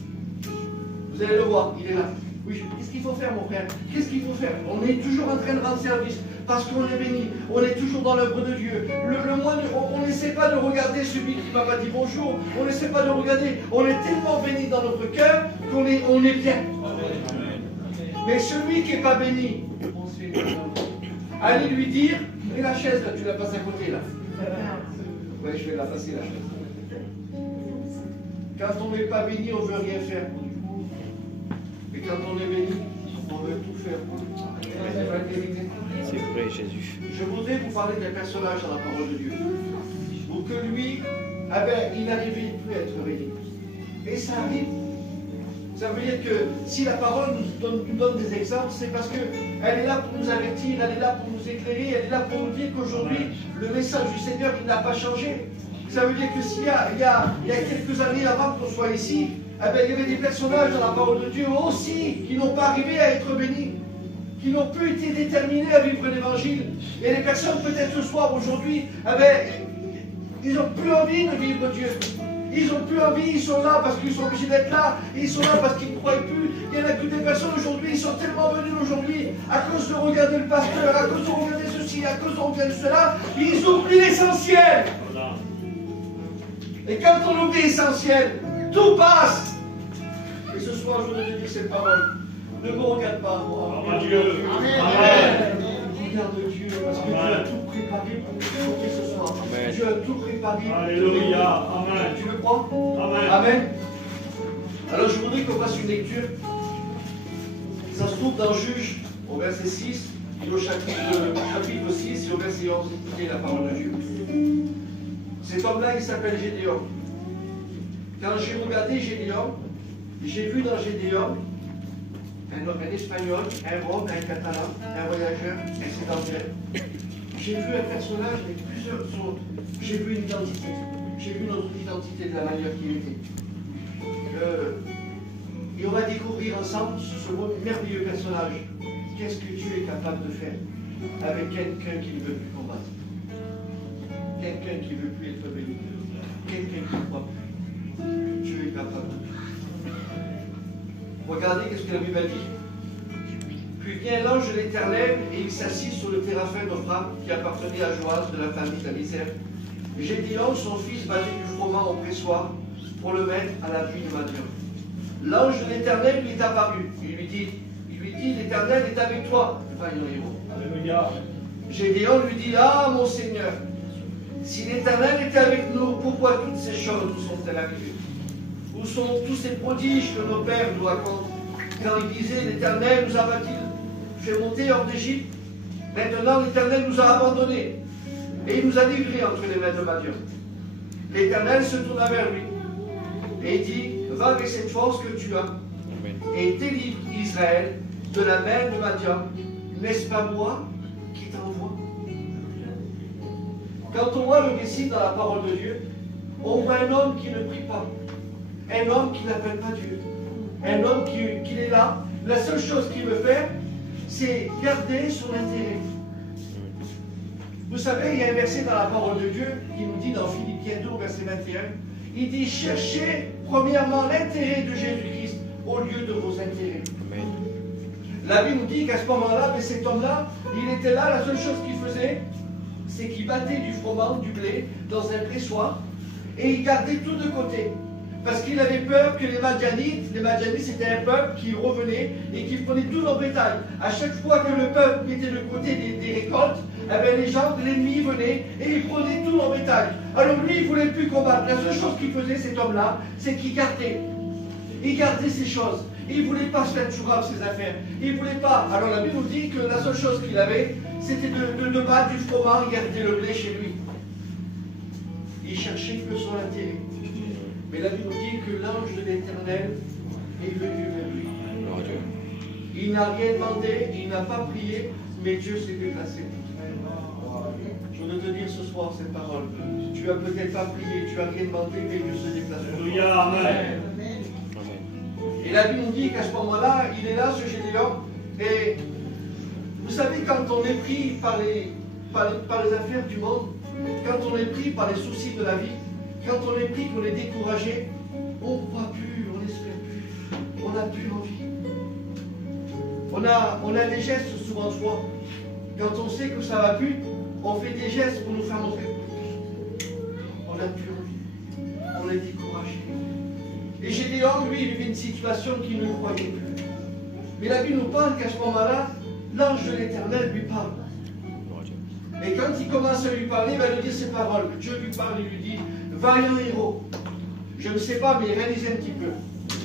Vous allez le voir, il est là. Oui, qu'est-ce qu'il faut faire, mon frère? Qu'est-ce qu'il faut faire? On est toujours en train de rendre service parce qu'on est béni. On est toujours dans l'œuvre de Dieu. On n'essaie pas de regarder celui qui ne m'a pas dit bonjour. On n'essaie pas de regarder. On est tellement béni dans notre cœur qu'on est bien. Mais celui qui n'est pas béni, allez lui dire, et la chaise là, tu la passes à côté là. Oui, je vais la passer la chaise. Quand on n'est pas béni, on ne veut rien faire. Et quand on est béni, on veut tout faire. C'est vrai, Jésus. Je voudrais vous parler d'un personnage dans la parole de Dieu. Pour que lui, ah ben, il n'arrivait plus à être béni. Et ça arrive. Ça veut dire que si la parole nous donne des exemples, c'est parce qu'elle est là pour nous avertir, elle est là pour nous éclairer, elle est là pour nous dire qu'aujourd'hui, le message du Seigneur, il n'a pas changé. Ça veut dire que s'il y a quelques années avant qu'on soit ici, eh bien, il y avait des personnages dans la parole de Dieu aussi qui n'ont pas arrivé à être bénis, qui n'ont plus été déterminés à vivre l'évangile. Et les personnes, peut-être ce soir, aujourd'hui, eh bien, ils n'ont plus envie de vivre Dieu. Ils n'ont plus envie, ils sont là parce qu'ils sont obligés d'être là, et ils sont là parce qu'ils ne croient plus. Il y en a que des personnes aujourd'hui, ils sont tellement venus aujourd'hui à cause de regarder le pasteur, à cause de regarder ceci, à cause de regarder cela, ils oublient l'essentiel. Et quand on oublie l'essentiel, tout passe. Et ce soir, je voudrais te dire cette parole. Ne me regarde pas, moi. Amen. Dieu. Amen. Regarde Dieu, parce que Dieu a tout préparé pour nous ce soir. Amen. Dieu a tout préparé pour nous. Alléluia. Amen. Tu le crois? Amen. Amen. Alors je voudrais qu'on fasse une lecture. Ça se trouve dans Juge, au verset 6, et au chapitre 6 et au verset 11. Écoutez la parole de Dieu. Cet homme-là, il s'appelle Gédéon. Quand j'ai regardé Gédéon, j'ai vu dans Gédéon un Espagnol, un Rome, un Catalan, un voyageur, un sédentaire. J'ai vu un personnage avec plusieurs autres. J'ai vu une identité. J'ai vu notre identité de la manière qu'il était. Et on va découvrir ensemble ce merveilleux personnage. Qu'est-ce que Dieu est capable de faire avec quelqu'un qui ne veut plus combattre? Quelqu'un qui ne veut plus être béni. Quelqu'un qui ne croit plus. Dieu est capable de tout. Regardez qu'est-ce que la Bible dit. Puis vient l'ange de l'Éternel et il s'assit sur le téraphin d'Ophra qui appartenait à Joas de la famille d'Abisser. Gédéon, son fils, battait du froment au pressoir pour le mettre à l'appui de Madian. L'ange de l'Éternel lui est apparu. Il lui dit, l'Éternel est avec toi. Alléluia. Gédéon lui dit, ah mon Seigneur, si l'Éternel était avec nous, pourquoi toutes ces choses nous sont-elles arrivées? Où sont tous ces prodiges que nos pères nous racontent? Quand ils disaient, l'Éternel nous a-t-il fait monter hors d'Égypte? Maintenant, l'Éternel nous a abandonnés. Et il nous a livrés entre les mains de Madian. L'Éternel se tourna vers lui et dit, va avec cette force que tu as et délivre Israël de la main de Madian. N'est-ce pas moi qui t'envoie? Quand on voit le récit dans la parole de Dieu, on voit un homme qui ne prie pas, un homme qui n'appelle pas Dieu, un homme qui est là. La seule chose qu'il veut faire, c'est garder son intérêt. Vous savez, il y a un verset dans la parole de Dieu qui nous dit dans Philippiens 2, verset 21, il dit, cherchez premièrement l'intérêt de Jésus-Christ au lieu de vos intérêts. Amen. La Bible nous dit qu'à ce moment-là, mais cet homme-là, il était là, la seule chose qu'il faisait, c'est qu'il battait du froment, du blé, dans un pressoir, et il gardait tout de côté. Parce qu'il avait peur que les Madianites c'était un peuple qui revenait et qui prenait tout leur bétail. À chaque fois que le peuple mettait de côté des récoltes, eh bien, les gens de l'ennemi venaient et ils prenaient tout leur bétail. Alors lui, il ne voulait plus combattre. La seule chose qu'il faisait, cet homme-là, c'est qu'il gardait. Il gardait ses choses. Il ne voulait pas se faire chourave ses affaires. Il ne voulait pas. Alors la Bible nous dit que la seule chose qu'il avait, c'était de battre du froment et garder le blé chez lui. Il cherchait que son intérêt. Mais la Bible nous dit que l'ange de l'Éternel est venu vers lui. Gloire à Dieu. Il n'a rien demandé, il n'a pas prié, mais Dieu s'est déplacé. Je voudrais te dire ce soir cette parole. Tu n'as peut-être pas prié, tu n'as rien demandé, mais Dieu se déplace. Alléluia, amen. Et la Bible nous dit qu'à ce moment-là, il est là, ce Gédéon. Et vous savez, quand on est pris par les affaires du monde, quand on est pris par les soucis de la vie, quand on est pris, qu'on est découragé, on ne croit plus, on n'espère plus, on n'a plus envie. On a des gestes souvent fois. Quand on sait que ça ne va plus, on fait des gestes pour nous faire montrer. On n'a plus envie, on est découragé. Et Gédéon, lui, il vivait une situation qu'il ne croyait plus. Mais la Bible nous parle qu'à ce moment-là, l'ange de l'Éternel lui parle. Et quand il commence à lui parler, il va lui dire ces paroles. Dieu lui parle et lui dit, vaillant héros. Je ne sais pas, mais réalisez un petit peu.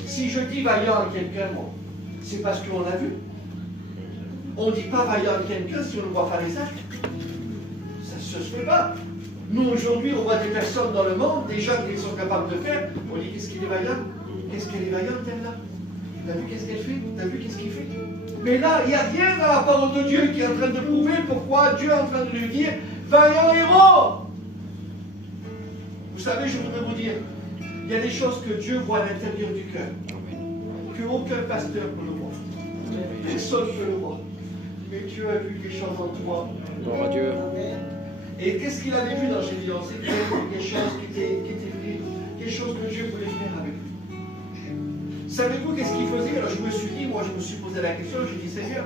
Si je dis vaillant à quelqu'un, moi, c'est parce qu'on l'a vu. On ne dit pas vaillant à quelqu'un si on ne voit pas les actes. Ça ne se fait pas. Nous, aujourd'hui, on voit des personnes dans le monde, des gens qui sont capables de faire. On dit, qu'est-ce qu'il est vaillant? Qu'est-ce qu'elle est vaillante, elle-là? T'as vu qu'est-ce qu'elle fait? T'as vu qu'est-ce qu'il fait? Mais là, il n'y a rien dans la parole de Dieu qui est en train de prouver pourquoi Dieu est en train de lui dire, vaillant héros. Vous savez, je voudrais vous dire, il y a des choses que Dieu voit à l'intérieur du cœur, qu'aucun pasteur peut le voir. Personne ne peut le voir. Mais Dieu a vu quelque chose en toi. Gloire à Dieu. Et qu'est-ce qu'il avait vu dans Gédéon? C'était quelque chose qui était vrai, quelque chose que Dieu voulait faire avec lui. Savez-vous qu'est-ce qu'il faisait? Alors je me suis dit, moi je me suis posé la question, j'ai dit Seigneur,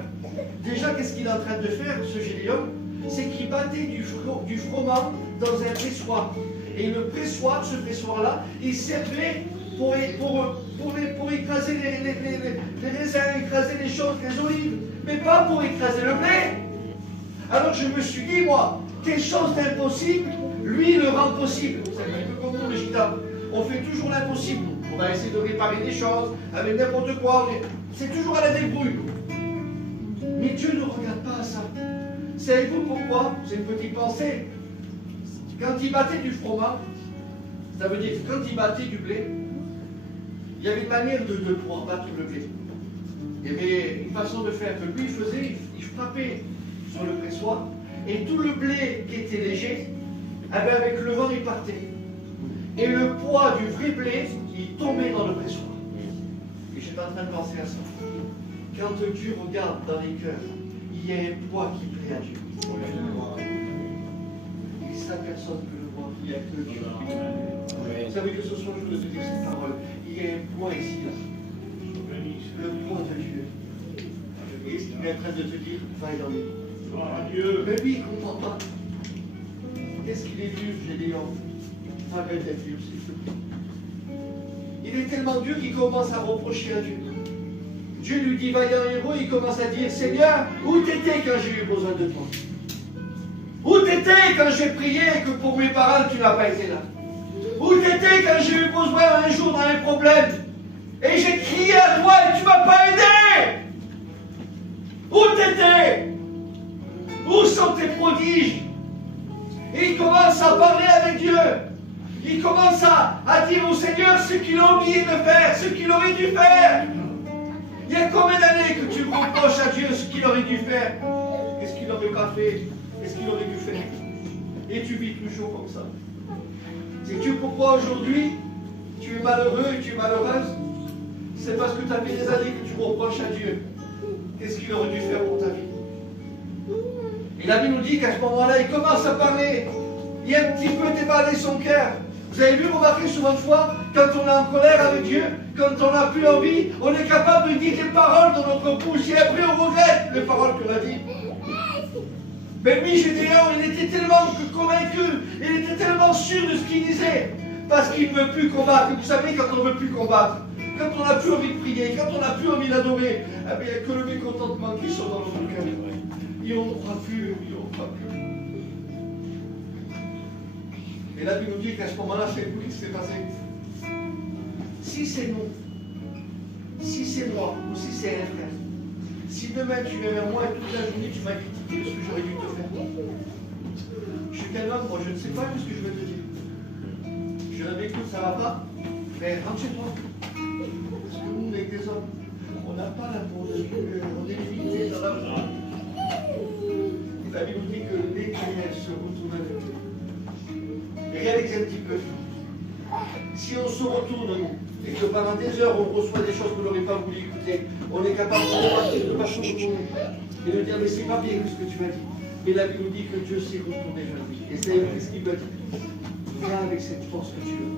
déjà qu'est-ce qu'il est en train de faire, ce Gédéon? C'est qu'il battait du froment dans un pressoir. Et le pressoir, ce pressoir-là, il servait pour écraser les raisins, écraser les choses, les olives, mais pas pour écraser le blé. Alors je me suis dit, moi, quelque chose d'impossible, lui le rend possible. C'est un peu comme nous les gitans. On fait toujours l'impossible. On va essayer de réparer des choses avec n'importe quoi. C'est toujours à la débrouille. Mais Dieu ne regarde pas à ça. Savez-vous pourquoi? C'est une petite pensée. Quand il battait du froment, ça veut dire que quand il battait du blé, il y avait une manière de pouvoir battre le blé. Il y avait une façon de faire que lui il faisait, il frappait sur le pressoir, et tout le blé qui était léger, avec le vent il partait. Et le poids du vrai blé, il tombait dans le pressoir. Et j'étais en train de penser à ça. Quand Dieu regarde dans les cœurs, il y a un poids qui plaît à Dieu. Et ça, personne ne peut le voir, il n'y a que Dieu. Vous savez que ce soir, je voulais te dire cette parole. Il y a un poids ici, là. Le poids de Dieu. Et il est en train de te dire, va dans les. Mais lui, il ne comprend pas. Qu'est-ce qu'il est dur, Gédéon? Arrête d'être dur, s'il te plaît. Il est tellement dur qu'il commence à reprocher à Dieu. Dieu lui dit, vaillant héros, il commence à dire, Seigneur, où t'étais quand j'ai eu besoin de toi? Où t'étais quand j'ai prié et que pour mes paroles, tu n'as pas été là? Où t'étais quand j'ai eu besoin un jour dans un problème? Et j'ai crié à toi et tu ne m'as pas aidé? Où t'étais? Où sont tes prodiges? Et il commence à parler avec Dieu. Il commence à dire au Seigneur ce qu'il a oublié de faire, ce qu'il aurait dû faire. Il y a combien d'années que tu reproches à Dieu ce qu'il aurait dû faire? Qu'est-ce qu'il n'aurait pas fait? Qu'est-ce qu'il aurait dû faire? Et tu vis toujours comme ça. Sais-tu pourquoi aujourd'hui tu es malheureux et tu es malheureuse? C'est parce que tu as fait des années que tu reproches à Dieu. Qu'est-ce qu'il aurait dû faire pour ta vie? Et la Bible nous dit qu'à ce moment-là, il commence à parler. Il a un petit peu déballé son cœur. Vous avez vu, remarquer souvent de fois, quand on est en colère avec Dieu, quand on n'a plus envie, on est capable de dire des paroles dans notre bouche et après on regrette les paroles qu'on a dites. Mais lui, Gédéon, il était tellement convaincu, il était tellement sûr de ce qu'il disait, parce qu'il ne veut plus combattre. Et vous savez, quand on ne veut plus combattre, quand on n'a plus envie de prier, quand on n'a plus envie d'adorer, eh bien, il n'y a que le mécontentement qui sort dans notre cœur. Et on ne croit plus, et on ne croit plus. Et la Bible nous dit qu'à ce moment-là, c'est vous qui s'est passé. Si c'est nous, si c'est moi, ou si c'est un frère, si demain tu viens vers moi et toute la journée tu m'as critiqué de ce que j'aurais dû te faire, je suis qu'un homme, moi je ne sais pas ce que je vais te dire. Je l'avais écoute, ça va pas, mais rentre chez toi. Parce que nous, on est des hommes, on n'a pas l'amour de Dieu, on est limité dans l'amour. Et la Bible nous dit que l'Éternel se retourne avec eux. Et réalisez un petit peu. Si on se retourne, nous, et que pendant des heures on reçoit des choses qu'on n'aurait pas voulu écouter, on est capable de partir de façon retourner et de dire mais c'est pas bien ce que tu m'as dit. Mais la Bible nous dit que Dieu s'est retourné vers lui. Et c'est ce qu'il veut dire. Viens avec cette force que tu veux.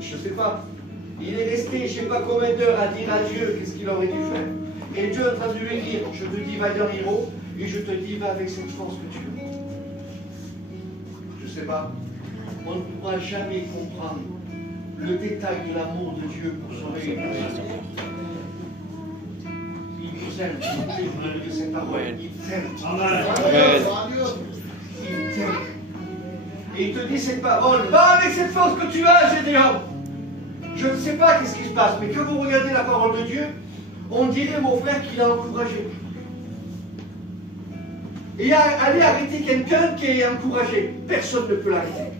Je ne sais pas. Il est resté je ne sais pas combien d'heures à dire à Dieu qu'est-ce qu'il aurait dû faire. Et Dieu est en train de lui dire, je te dis vaillant héros, et je te dis va avec cette force que tu veux. Je ne sais pas. On ne pourra jamais comprendre le détail de l'amour de Dieu pour son règne. Il nous aime. Je vous dis cette parole. Il t'aime. Il t'aime. Et il te dit cette parole. Va avec cette force que tu as, Gédéon. Je ne sais pas qu'est-ce qui se passe, mais quand vous regardez la parole de Dieu, on dirait, mon frère, qu'il a encouragé. Et aller arrêter quelqu'un qui est encouragé, personne ne peut l'arrêter.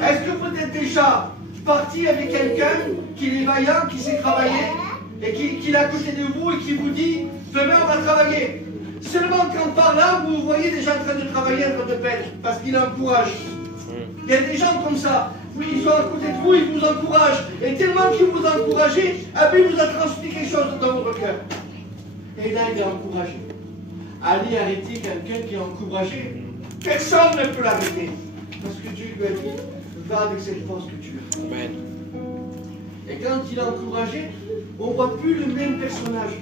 Est-ce que vous êtes déjà parti avec quelqu'un qui est vaillant, qui sait travailler, et qui est à côté de vous et qui vous dit, demain on va travailler. Seulement quand par là, vous voyez des gens en train de travailler, en train de peine, parce qu'il encourage. Il y a des gens comme ça. Oui, ils sont à côté de vous, ils vous encouragent. Et tellement qu'ils vous encouragent, il vous a transmis quelque chose dans votre cœur. Et là, il est encouragé. Allez arrêter quelqu'un qui est encouragé. Personne ne peut l'arrêter. Parce que Dieu lui a dit, va avec cette force que tu as. Amen. Et quand il est encouragé, on ne voit plus le même personnage.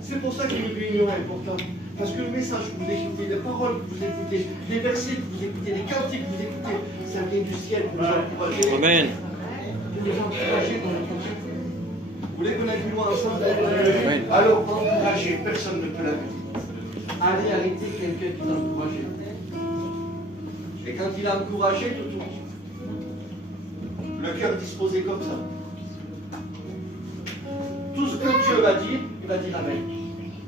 C'est pour ça que le réunion est important. Parce que le message que vous écoutez, les paroles que vous écoutez, les versets que vous écoutez, les cantiques que vous écoutez, ça vient du ciel pour nous encourager. Amen. Pour nous encourager dans notre vie. Vous voulez qu'on aille plus loin ensemble? Amen. Alors, encourager, personne ne peut l'arrêter. Allez arrêter quelqu'un qui t'a encouragé. Et quand il a encouragé, tout tourne. Le cœur disposé comme ça. Tout ce que Dieu va dire, il va dire Amen.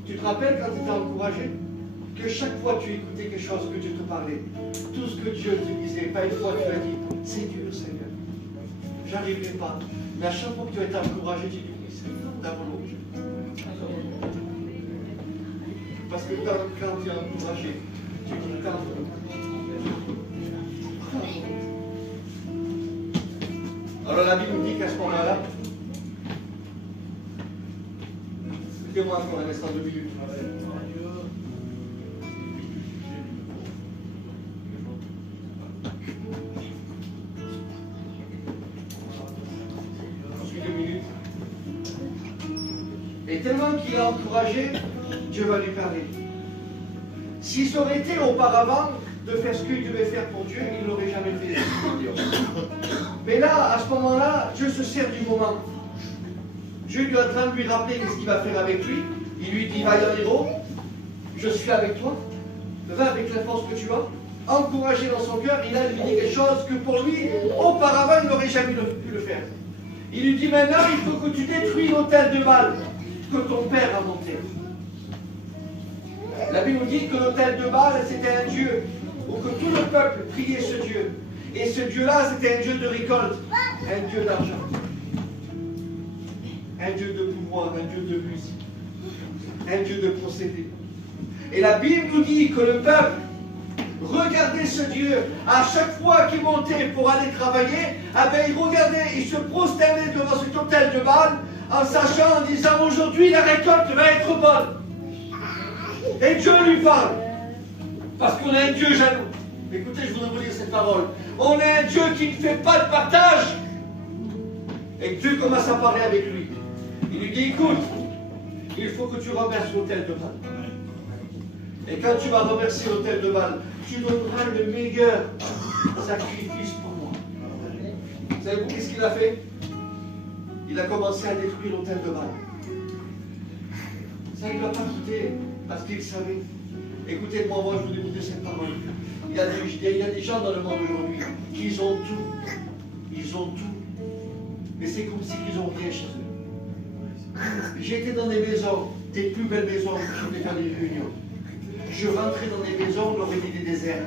Tu te rappelles quand tu étais encouragé? Que chaque fois que tu écoutais quelque chose que Dieu te parlait, tout ce que Dieu te disait, pas une fois tu as dit, c'est Dieu Seigneur. J'arriverai pas. Mais à chaque fois que tu as été encouragé, tu dis, oui, c'est ta volonté. Parce que quand tu es encouragé, tu dis ta volonté. Alors la Bible nous dit qu'à ce moment-là, écoutez-moi encore un instant, 2 minutes. Ensuite 2 minutes. Et tellement qu'il a encouragé, Dieu va lui parler. Si ça aurait été auparavant de faire ce qu'il devait faire pour Dieu, il ne l'aurait jamais fait. Mais là, à ce moment-là, Dieu se sert du moment. Dieu est en train de lui rappeler ce qu'il va faire avec lui. Il lui dit, vaillant héros, je suis avec toi, va avec la force que tu as. Encouragé dans son cœur, il a lui dit quelque chose que pour lui, auparavant, il n'aurait jamais pu le faire. Il lui dit, maintenant, il faut que tu détruis l'autel de Baal que ton père a monté. La Bible nous dit que l'autel de Baal, c'était un dieu, ou que tout le peuple priait ce dieu. Et ce dieu-là, c'était un dieu de récolte, un dieu d'argent, un dieu de pouvoir, un dieu de musique, un dieu de procédé. Et la Bible nous dit que le peuple regardait ce Dieu. À chaque fois qu'il montait pour aller travailler, il regardait, il se prosternait devant cet autel de Baal, en sachant, en disant, aujourd'hui la récolte va être bonne. Et Dieu lui parle, parce qu'on a un Dieu jaloux. Écoutez, je voudrais vous lire cette parole. On a un Dieu qui ne fait pas de partage. Et Dieu commence à parler avec lui. Il lui dit, écoute, il faut que tu renverses l'autel de Baal. Et quand tu vas renverser l'autel de Baal, tu donneras le meilleur sacrifice pour moi. Vous savez qu'est-ce qu'il a fait? Il a commencé à détruire l'autel de Baal. Ça, il ne l'a pas quitté parce qu'il savait. Écoutez-moi, moi, je vous écouter cette parole. Il y a des gens dans le monde aujourd'hui qui ont tout. Ils ont tout. Mais c'est comme si ils n'ont rien chez eux. J'étais dans des maisons, des plus belles maisons, je vais faire des réunions. Je rentrais dans des maisons, on aurait dit des déserts.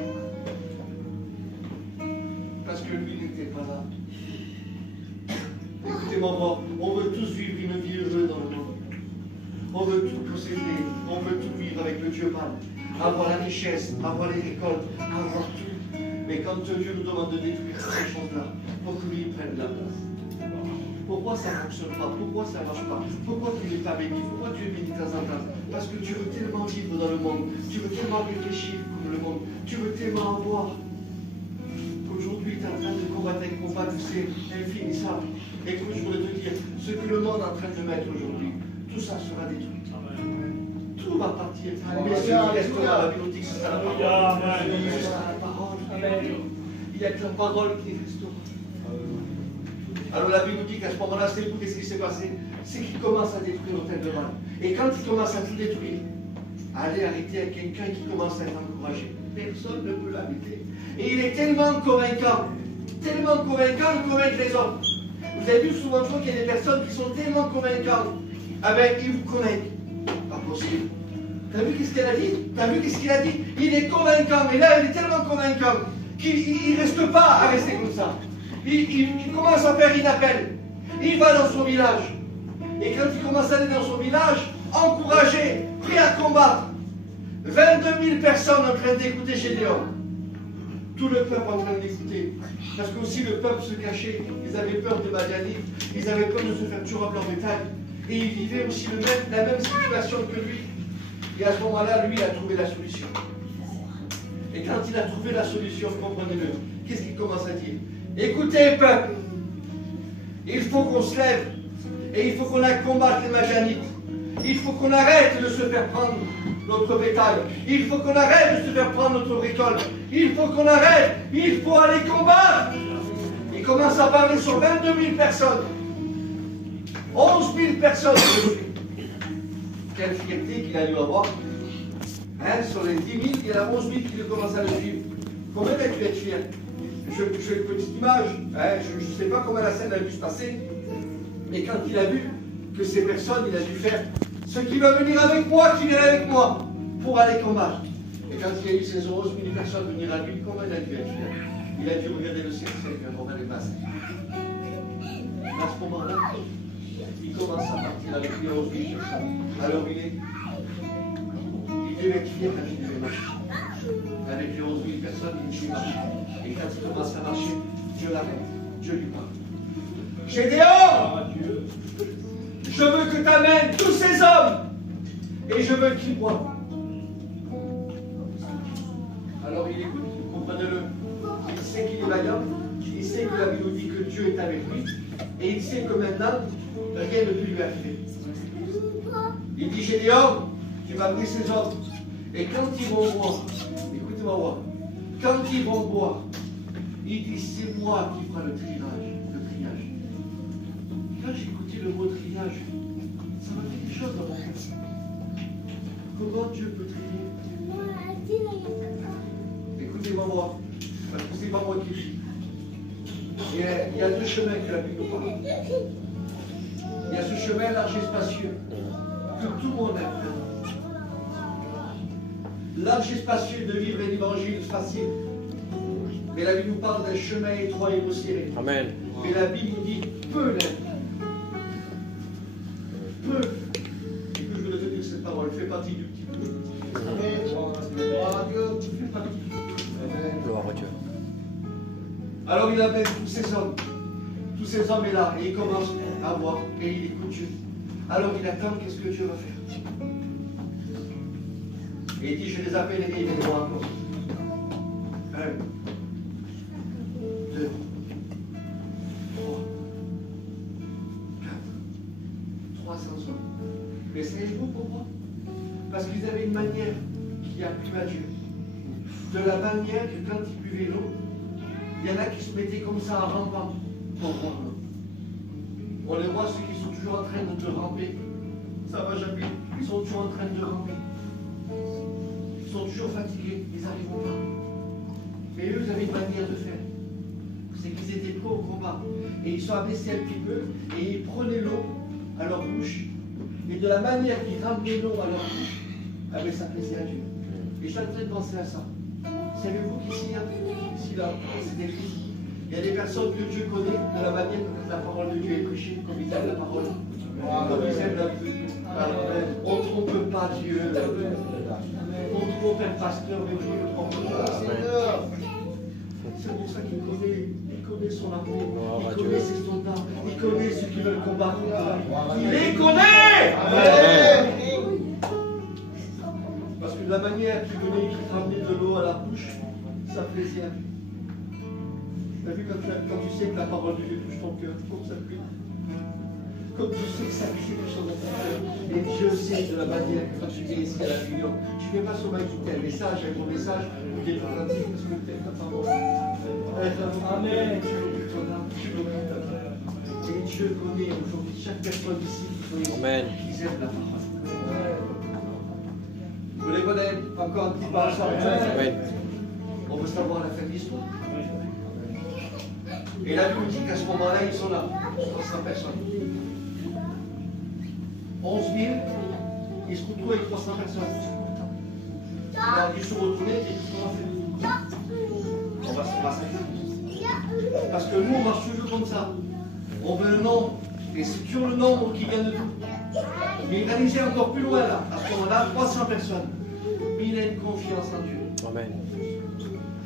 Parce que lui n'était pas là. Écoutez-moi, on veut tous vivre une vie heureuse dans le monde. On veut tout posséder, on veut tout vivre avec le Dieu mal. Avoir la richesse, avoir les récoltes, avoir tout. Mais quand Dieu nous demande de détruire ces choses-là, pour que lui prenne la place. Pourquoi ça ne fonctionne pas? Pourquoi ça ne marche pas? Pourquoi tu n'es pas béni? Pourquoi tu es béni de temps en temps? Parce que tu veux tellement vivre dans le monde, tu veux tellement réfléchir comme le monde, tu veux tellement avoir. Aujourd'hui, tu es en train de combattre un combat, tu sais, infinissable. Écoute, je voulais te dire, ce que le monde est en train de mettre aujourd'hui, tout ça sera détruit. Tout va partir. Mais ce qui restera, la Bible dit que ce sera la parole. Ce sera la parole. Il n'y a que la parole qui restera. Alors la Bible nous dit qu'à ce moment-là, c'est vous, qu'est-ce qui s'est passé? C'est qu'il commence à détruire l'autel de Baal. Et quand il commence à tout détruire, allez arrêter à quelqu'un qui commence à être encouragé. Personne ne peut l'arrêter. Et il est tellement convaincant, il convainc les autres. Vous avez vu souvent qu'il y a des personnes qui sont tellement convaincantes. Ils vous convainquent. Pas possible. T'as vu qu'est-ce qu'elle a dit? T'as vu qu'est-ce qu'il a dit? Il est convaincant, mais là, il est tellement convaincant qu'il ne reste pas à rester comme ça. Il commence à faire une appel. Il va dans son village. Et quand il commence à aller dans son village, encouragé, prêt à combattre, 22 000 personnes en train d'écouter Gédéon. Tout le peuple en train d'écouter. Parce qu'aussi le peuple se cachait. Ils avaient peur de Madianite. Ils avaient peur de se faire tuer en leur bétail. Et ils vivaient aussi la même situation que lui. Et à ce moment-là, lui, il a trouvé la solution. Et quand il a trouvé la solution, comprenez-le, qu'est-ce qu'il commence à dire? Écoutez, peuple, il faut qu'on se lève et il faut qu'on aille combattre les Madianites. Il faut qu'on arrête de se faire prendre notre bétail. Il faut qu'on arrête de se faire prendre notre récolte. Il faut qu'on arrête. Il faut aller combattre. Il commence à parler sur 22 000 personnes. 11 000 personnes. Quelle fierté qu'il a dû avoir. Sur les 10 000, il y en a 11 000 qui commencent à le suivre. Combien as-tu dû être fier? J'ai une petite image. Je ne sais pas comment la scène a dû se passer. Mais quand il a vu que ces personnes, il a dû faire ce qui va venir avec moi, qui vient avec moi, pour aller combattre. Et quand il a eu ces 11 000 personnes venir à lui, comment il a dû être fier? Il a dû regarder le ciel avec un moment de passe. À ce moment-là, il commence à partir avec les 11 000 personnes. Alors il devait être fier quand il devait marcher. Avec les 11 000 personnes, il devait marcher. Et quand il commence à marcher, Dieu l'arrête. Dieu lui parle. Gédéon, je veux que tu amènes tous ces hommes et je veux qu'ils boivent. Alors il écoute, comprenez-le. Il sait qu'il est vaillant, il sait que la Bible dit que Dieu est avec lui et il sait que maintenant, rien ne peut lui arriver. Il dit, Gédéon, tu vas amener ces hommes et quand ils vont boire, écoutez-moi voir, quand ils vont boire, il dit, c'est moi qui ferai le triage. Quand j'ai écouté le mot triage, ça m'a fait des choses dans mon cœur. Comment Dieu peut trier? Écoutez-moi moi, parce que c'est pas moi qui dis. Il y a deux chemins que la Bible nous parle. Il y a ce chemin large et spacieux que tout le monde aime. large et spacieux de vivre un évangile facile. Mais la Bible nous parle d'un chemin étroit et resserré. Amen. Mais la Bible nous dit peu l'invite. Peu. Et que je voudrais te dire cette parole fait partie du petit peu. Amen. Gloire à Dieu, tu fais partie. Gloire à Dieu. Alors il appelle tous ces hommes. Tous ces hommes est là et il commence à voir et il écoute Dieu. Alors il attend qu'est-ce que Dieu va faire. Et il dit je les appelle et ils viendront encore. 1, 2, 3, 4, 300 hommes. Mais savez-vous pourquoi? Parce qu'ils avaient une manière qui a plu à Dieu. De la manière que quand ils buvaient l'eau, il y en a qui se mettaient comme ça en rampant pour boire l'eau. On les voit, ceux qui sont toujours en train de ramper. Ça va jamais. Ils sont toujours en train de ramper. Ils sont toujours fatigués. Ils n'arrivent pas. Mais eux, ils avaient une manière de faire. C'est qu'ils étaient prêts au combat. Et ils sont abaissés un petit peu et ils prenaient l'eau à leur bouche. Et de la manière qu'ils ramenaient l'eau à leur bouche, ah ben, ça plaisait à Dieu. Et je suis en train de penser à ça. Savez-vous qu'ici, ici, là, c'est écrit. Il y a des personnes que Dieu connaît de la manière dont la parole de Dieu est prêchée, comme ils aiment la parole. Comme ils aiment la vie. On ne trompe pas Dieu. On trompe un pasteur, mais Dieu ne trompe pas. C'est pour ça qu'il connaît. Il connaît son amour. Il connaît ses soldats. Il connaît ceux qui veulent combattre. Il les connaît. Parce que de la manière qu'il venait, qu'il ramenait de l'eau à la bouche, ça plaisait à Dieu. Tu as vu quand tu sais que la parole de Dieu touche ton cœur, comme ça plaît. Comme tu sais que ça touche quelque chose dans ton cœur. Et Dieu sait de la manière que quand tu viens ici à la réunion, tu ne viens pas seulement écouter un message, un bon message, ou des pratiques, parce que tu aimes ta parole. Amen. Tu veux ton âme, tu veux ta âme. Et Dieu connaît aujourd'hui chaque personne ici qui aime la parole. Vous les connaissez encore un petit peu ensemble. On veut savoir la fin de l'histoire. Et la Bible dit qu'à ce moment-là, ils sont là, 300 personnes. 11 000, ils se retrouvent avec 300 personnes. Alors, ils se retournent et ils sont fait. On va se massacrer. Parce que nous, on marche toujours comme ça. On veut le nombre. Et c'est toujours le nombre qui vient de tout. Mais il va aller encore plus loin là. À ce moment-là, 300 personnes. Mais il a une confiance en Dieu. Amen.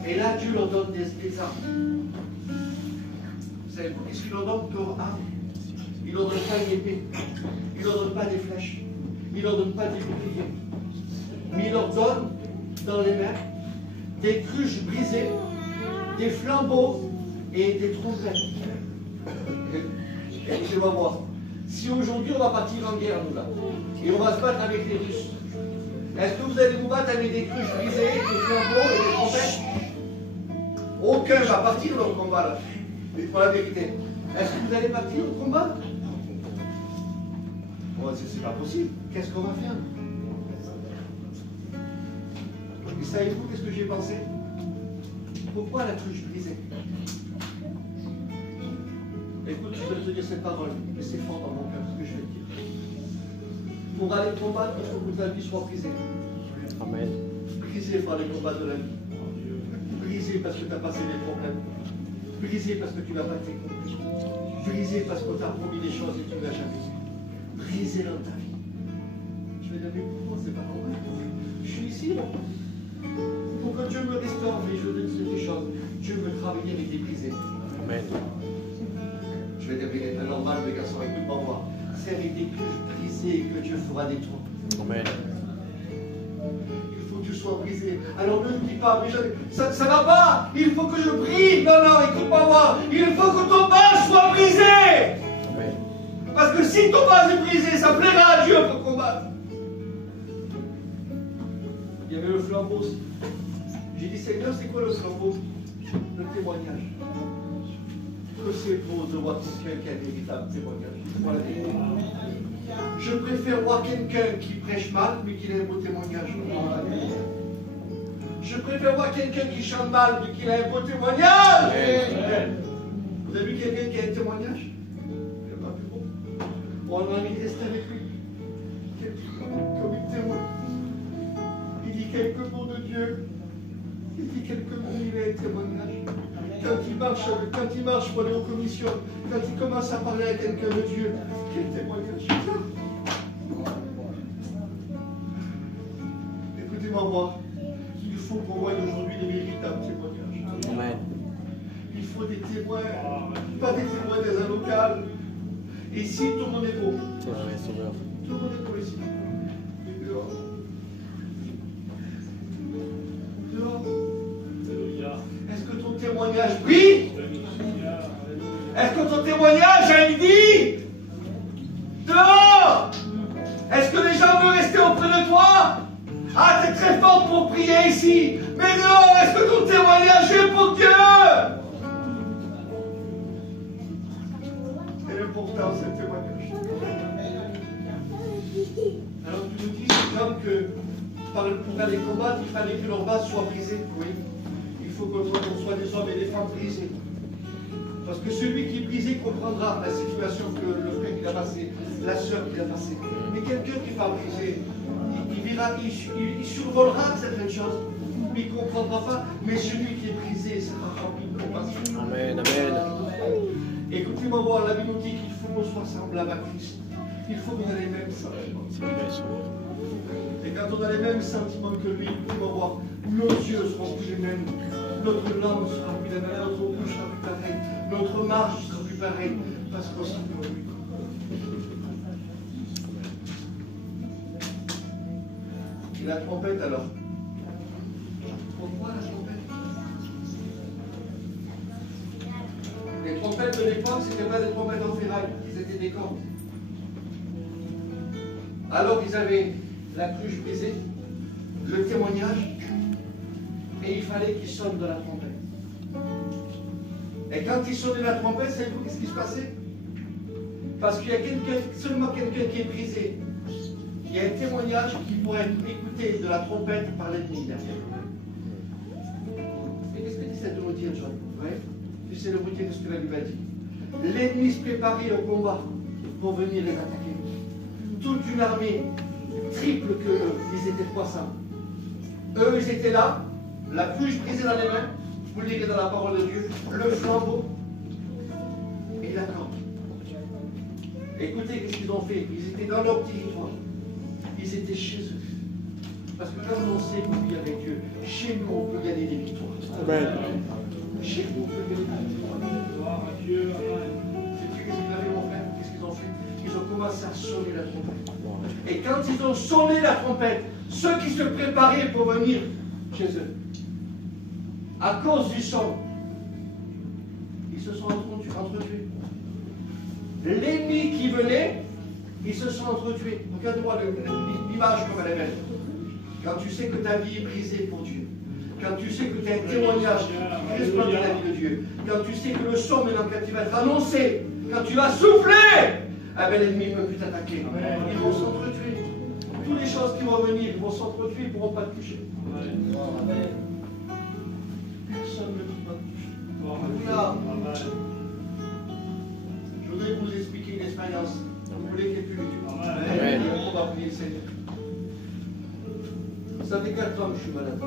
Et là, Dieu leur donne des armes. Vous savez, qu'est-ce qu'il leur donne comme armes? Il ne leur donne pas une épée. Il ne leur donne pas des flèches. Il ne leur donne pas des boucliers. Mais il leur donne dans les mains des cruches brisées, des flambeaux et des trompettes. Et je vais voir. Si aujourd'hui on va partir en guerre, nous là, et on va se battre avec les Russes, est-ce que vous allez vous battre avec des cruches brisées, des flambeaux et des trompettes? Aucun va partir dans le combat là. Dites-moi la vérité. Est-ce que vous allez partir au combat? Bon, c'est pas possible. Qu'est-ce qu'on va faire? Et savez-vous qu'est-ce que j'ai pensé? Pourquoi la cruche brisée? Écoute, je vais te dire cette parole, mais c'est fort dans mon cœur ce que je vais te dire. Pour aller combattre, il faut que ta vie soit brisée. Amen. Brisée par les combats de la vie. Brisée parce que tu as passé des problèmes. Brisée parce que tu n'as pas été compris. Brisée parce qu'on t'a promis des choses et tu ne l'as jamais fait. Brisée dans ta vie. Je vais dire, mais pourquoi c'est pas normal? Je suis ici, là. Pour que Dieu me restaure, mais je veux dire des choses. Dieu veut travailler avec des brisés. Amen. Je vais dire, mais c'est normal, les garçons, écoute-moi moi. C'est avec des cruches brisées que Dieu fera des trous. Amen. Il faut que tu sois brisé. Alors ne me dis pas, mais ça ne va pas. Il faut que je brille. Non, non, écoute-moi moi. Il faut que ton base soit brisé. Amen. Parce que si ton base est brisé, ça plaira à Dieu pour combattre. Il y avait le flambeau aussi. J'ai dit, Seigneur, c'est quoi le flambeau? Le témoignage. Que c'est beau de voir quelqu'un qui a un véritable témoignage. Voilà. Je préfère voir quelqu'un qui prêche mal, mais qui a un beau témoignage. Je préfère voir quelqu'un qui chante mal, mais qui a un beau témoignage. Vous avez vu quelqu'un qui a un témoignage? Il n'est pas plus beau. On a envie de rester avec lui. Comme il témoigne. Il dit quelques mots de Dieu. Il dit quelques mots, il est un témoignage. Quand il marche pour aller aux commissions, quand il commence à parler à quelqu'un de Dieu, quel témoignage. Écoutez-moi voir, il faut qu'on voie aujourd'hui des véritables témoignages. Amen. Il faut des témoins, pas des témoins des un local. Ici, tout le monde est beau. C'est vrai, Sauveur. Tout le monde est beau ici. Et dehors. Dehors. Est-ce que ton témoignage brille? Est-ce que ton témoignage a une vie? Dehors. Est-ce que les gens veulent rester auprès de toi? Ah, t'es très fort pour prier ici. Mais dehors, est-ce que ton témoignage est pour Dieu? C'est important, ce témoignage. Alors tu nous dis, c'est comme que pour aller combattre, il fallait que leur base soit brisée. Oui. Il faut qu'on soit des hommes et des femmes brisés. Parce que celui qui est brisé comprendra la situation que le frère qu'il a passé, la sœur qu'il a passée. Mais quelqu'un qui va briser, il survolera certaines choses, mais il ne comprendra pas. Mais celui qui est brisé sera rempli de compassion. Amen, amen. Écoutez-moi voir, la Bible nous dit qu'il faut qu'on soit semblable à Christ. Il faut qu'on ait les mêmes sentiments. C'est vrai, Sauveur. Et quand on a les mêmes sentiments que lui, écoutez-moi voir, nos yeux seront plus les mêmes. Notre langue sera plus la même, notre bouche sera plus pareille, notre marche sera plus pareille, parce qu'on sera plus comme lui. Et la trompette alors? Pourquoi la trompette? Les trompettes de l'époque, ce n'étaient pas des trompettes en ferraille, c'était des cordes. Alors ils avaient la cruche brisée, le témoignage, et il fallait qu'ils sonnent de la trompette. Et quand ils sonnaient la trompette, savez-vous qu'est-ce qui se passait? Parce qu'il y a seulement quelqu'un qui est brisé. Il y a un témoignage qui pourrait être écouté de la trompette par l'ennemi derrière. Et qu'est-ce que dit cette routière, John? Oui, c'est le routier de ce que la Bible a dit. L'ennemi se préparait au combat pour venir les attaquer. Toute une armée triple que eux, ils étaient 300. Eux, ils étaient là, la cruche brisée dans les mains, vous lirez dans la parole de Dieu, le flambeau et la corde. Écoutez, qu'est-ce qu'ils ont fait? Ils étaient dans leur territoire. Ils étaient chez eux. Parce que quand on sait qu'on vit avec Dieu, chez nous, on peut gagner des victoires. Amen. Chez nous, on peut gagner des victoires. Sais-tu qu'est-ce qu'ils avaient, mon frère? Qu'est-ce qu'ils ont fait? Ils ont commencé à sonner la trompette. Et quand ils ont sonné la trompette, ceux qui se préparaient pour venir chez eux, à cause du son, ils se sont entretués. L'ennemi qui venait, ils se sont entretués. Regarde-moi l'image comme elle est belle. Quand tu sais que ta vie est brisée pour Dieu, quand tu sais que tu as un témoignage qui resplendit dans la vie de Dieu, quand tu sais que le son maintenant quand il va être annoncé, quand tu vas souffler, ah ben l'ennemi ne peut plus t'attaquer. Ils vont s'entretuer. Toutes les choses qui vont venir, ils vont s'entretuer, ils ne pourront pas te toucher. Personne ne peut pas te toucher. Alléluia. Je voudrais vous expliquer une expérience. Vous voulez qu'elle puisse Amen. On va prier le Seigneur. Ça fait 4 ans que je suis malade.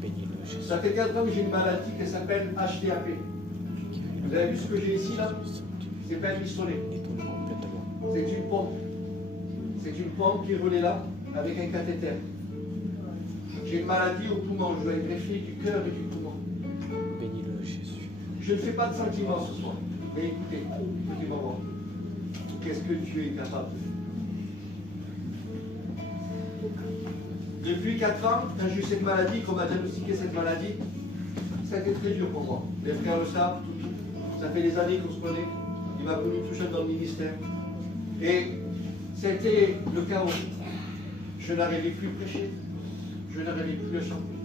Bénis-le, Jésus. Ça fait 4 ans que j'ai une maladie qui s'appelle HDAP. Vous avez vu ce que j'ai ici là? C'est pas un pistolet. C'est une pompe. C'est une pompe qui est roulée là avec un cathéter. J'ai une maladie au poumon. Je dois être greffé du cœur et du poumon. Bénis-le, Jésus. Je ne fais pas de sentiments ce soir. Mais écoutez, écoutez-moi voir. Qu'est-ce que Dieu est capable de faire? Depuis 4 ans, quand j'ai eu cette maladie, qu'on m'a diagnostiqué cette maladie, ça a été très dur pour moi. Les frères le savent, ça fait des années qu'on se connaît. Il m'a connu tout jeune dans le ministère. Et c'était le chaos. Je n'arrivais plus à prêcher. Je n'arrivais plus à chanter.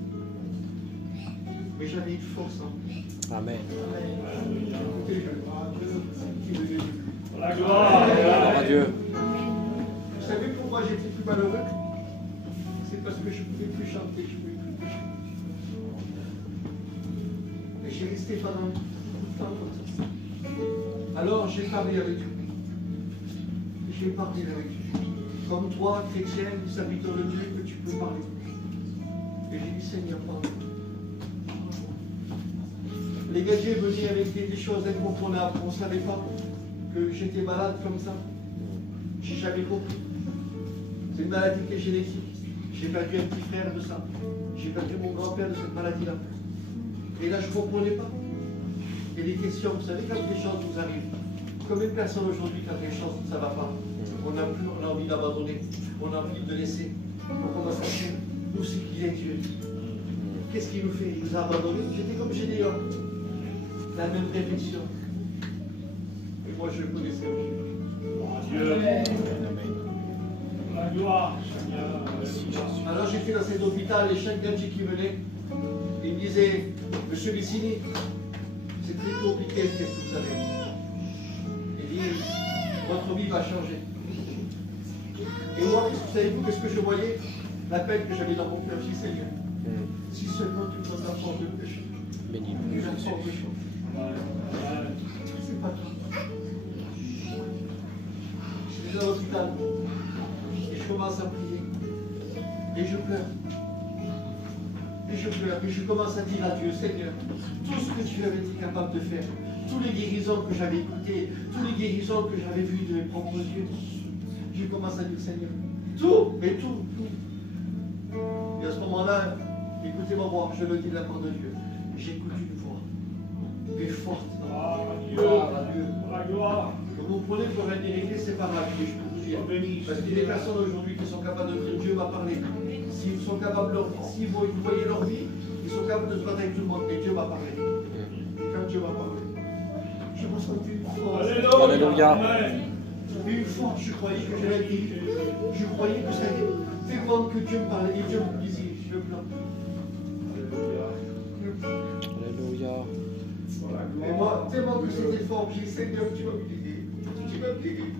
Mais j'avais une force en moi. Amen. Écoutez, qui me dit. La gloire. Gloire à Dieu. Vous savez pourquoi j'étais plus malheureux? C'est parce que je ne pouvais plus chanter, je ne pouvais plus prêcher. Et j'ai resté pendant tout le temps comme ça. Alors j'ai parlé avec Dieu. J'ai parlé avec Dieu. Comme toi, chrétien, serviteur de Dieu, que tu peux parler. Et j'ai dit, Seigneur, pardon. Les gars, Dieu est venu avec des choses incontournables. On ne savait pas que j'étais malade comme ça. J'ai jamais compris. C'est une maladie qui est génétique. J'ai perdu un petit frère de ça. J'ai perdu mon grand-père de cette maladie-là. Et là, je ne comprenais pas. Et des questions, vous savez, quand des choses vous arrivent, combien de personnes aujourd'hui, quand des choses, ça ne va pas, on a envie d'abandonner, on a envie de laisser. On commence à dire, où c'est qu'il est Dieu? Qu'est-ce qu'il nous fait? Il nous a abandonnés. J'étais comme Gédéon. La même réflexion. Et moi, je le connaissais aussi. Dieu. La gloire, Seigneur. Alors j'étais dans cet hôpital et chaque gadget qui venait, il me disait, Monsieur Vicini, c'est très compliqué ce que vous avez. Il dit, votre vie va changer. Et moi, savez-vous qu'est-ce que je voyais? L'appel que j'avais dans mon cœur, je dis, Seigneur, si seulement tu me donnes la force de péché, Béni tu le la Jésus. force de changer. C'est pas toi. Je suis dans l'hôpital et je commence à prier. Et je pleure. Et je pleure. Et je commence à dire à Dieu, Seigneur, tout ce que tu avais été capable de faire, toutes les guérisons que j'avais écoutées, toutes les guérisons que j'avais vues de mes propres yeux, je commence à dire, Seigneur, tout, mais tout. Et à ce moment-là, écoutez-moi voir, je le dis de la part de Dieu. J'écoute une voix, mais forte. Gloire à Dieu. La gloire. Vous comprenez que la vérité, c'est par la vie, je peux vous dire. Parce qu'il y a des personnes aujourd'hui qui sont capables de dire Dieu m'a parlé. S'ils sont capables de leur vie, si vous voyez leur vie, ils sont capables de se battre avec tout le monde. Et Dieu m'a parlé. Et quand Dieu m'a parlé, je me sens une force. Alléluia. Une force, je croyais que j'allais guérir. Je croyais que ça allait tellement que Dieu me parlait. Et Dieu me disait, je pleure. Alléluia. Et moi, tellement que c'était fort, j'ai dit, Seigneur, tu vas me guérir. Tu vas me guérir.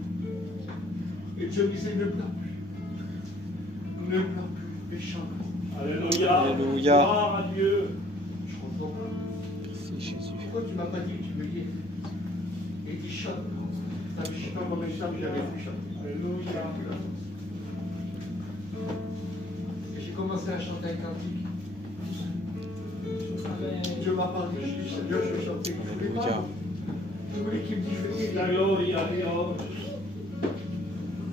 Et Dieu me disait, ne pleure plus. Ne pleure plus. Et chante. Alléluia. Alléluia. Gloire à Dieu. Je comprends pas. Merci Jésus. Pourquoi tu ne m'as pas dit que tu veux guérir? Et il dit, chante. Je ne sais pas combien de temps que j'avais fait chanter. Alléluia. Et j'ai commencé à chanter un cantique. Dieu m'a parlé, je dis, Seigneur, je vais chanter. Je voulais pas. Alléluia. Je voulais qu'il me dise, je vais La guérir. gloire à Dieu.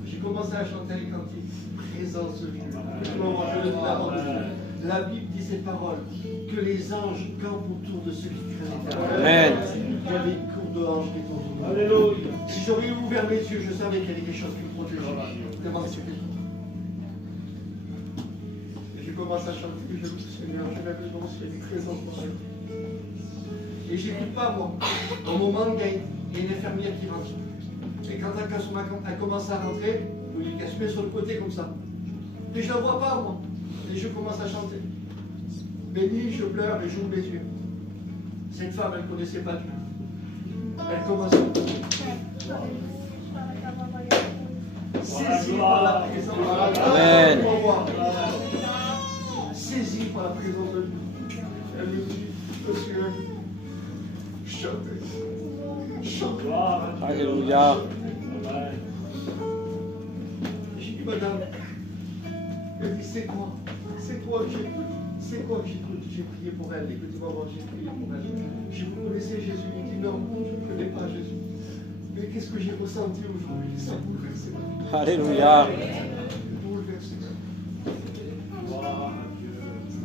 J'ai commencé à chanter les cantiques. Présence de Dieu. Je le dis d'abord de Dieu. La Bible dit ces paroles, que les anges campent autour de ceux qui craignent. Amen. Il y avait une cour d'anges qui tournent autour. Alléluia. Si j'aurais ouvert mes yeux, je savais qu'il y avait quelque chose qui me protégeait. Tellement c'était. Et je commence à chanter, je dis, Seigneur, je lève le nom, c'est une présence de Dieu. Et je n'écoute pas, moi. Au moment où il y a une infirmière qui rentre. Et quand elle commence à rentrer, elle se met sur le côté comme ça. Et je ne la vois pas, moi. Et je commence à chanter. Béni, je pleure et j'ouvre les yeux. Cette femme, elle ne connaissait pas Dieu. Elle commence à... Saisie par la présence de Dieu. Amen. Saisie par la présence de Dieu. Elle me dit, monsieur, chantez. Chantez. Gloire à Dieu. Alléluia. Amen. J'ai dit, madame, elle dit, c'est quoi? C'est quoi que j'écoute? C'est quoi que j'écoute? J'ai prié pour elle. Écoutez-moi, moi, j'ai prié pour elle. Je vous connaissez Jésus? Il dit, non, je ne connais pas Jésus. Mais qu'est-ce que j'ai ressenti aujourd'hui? Ça bouleversé ma vie. Alléluia. Bouleversé ma vie. Gloire à Dieu.